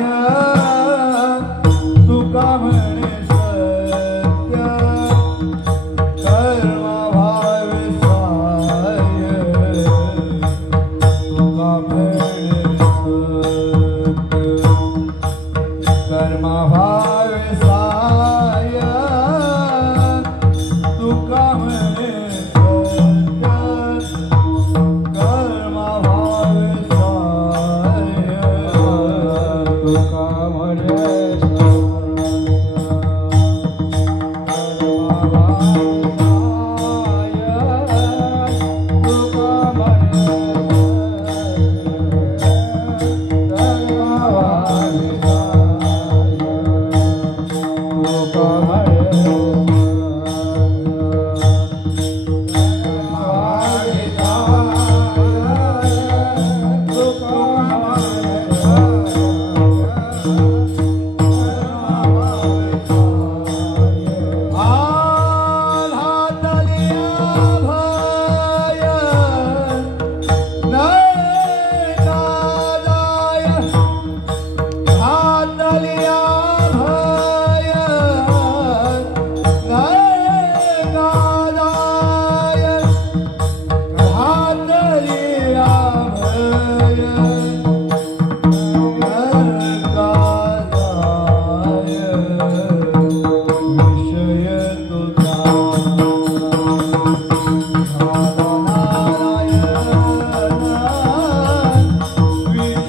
तुका म्हणे सत्य कर्म व्हावे साय, तुका म्हणे सत्य कर्म व्हावे साय, तुका म्हणे तुका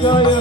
विषय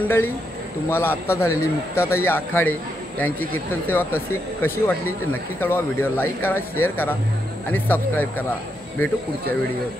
मंडळी, तुम्हाला आत्ता झालेली मुक्ताताई आखाडे यांची कीर्तन सेवा कशी वाटली ते नक्की कळवा. व्हिडिओ लाईक करा, शेअर करा आणि सबस्क्राईब करा. भेटू पुढच्या व्हिडिओत.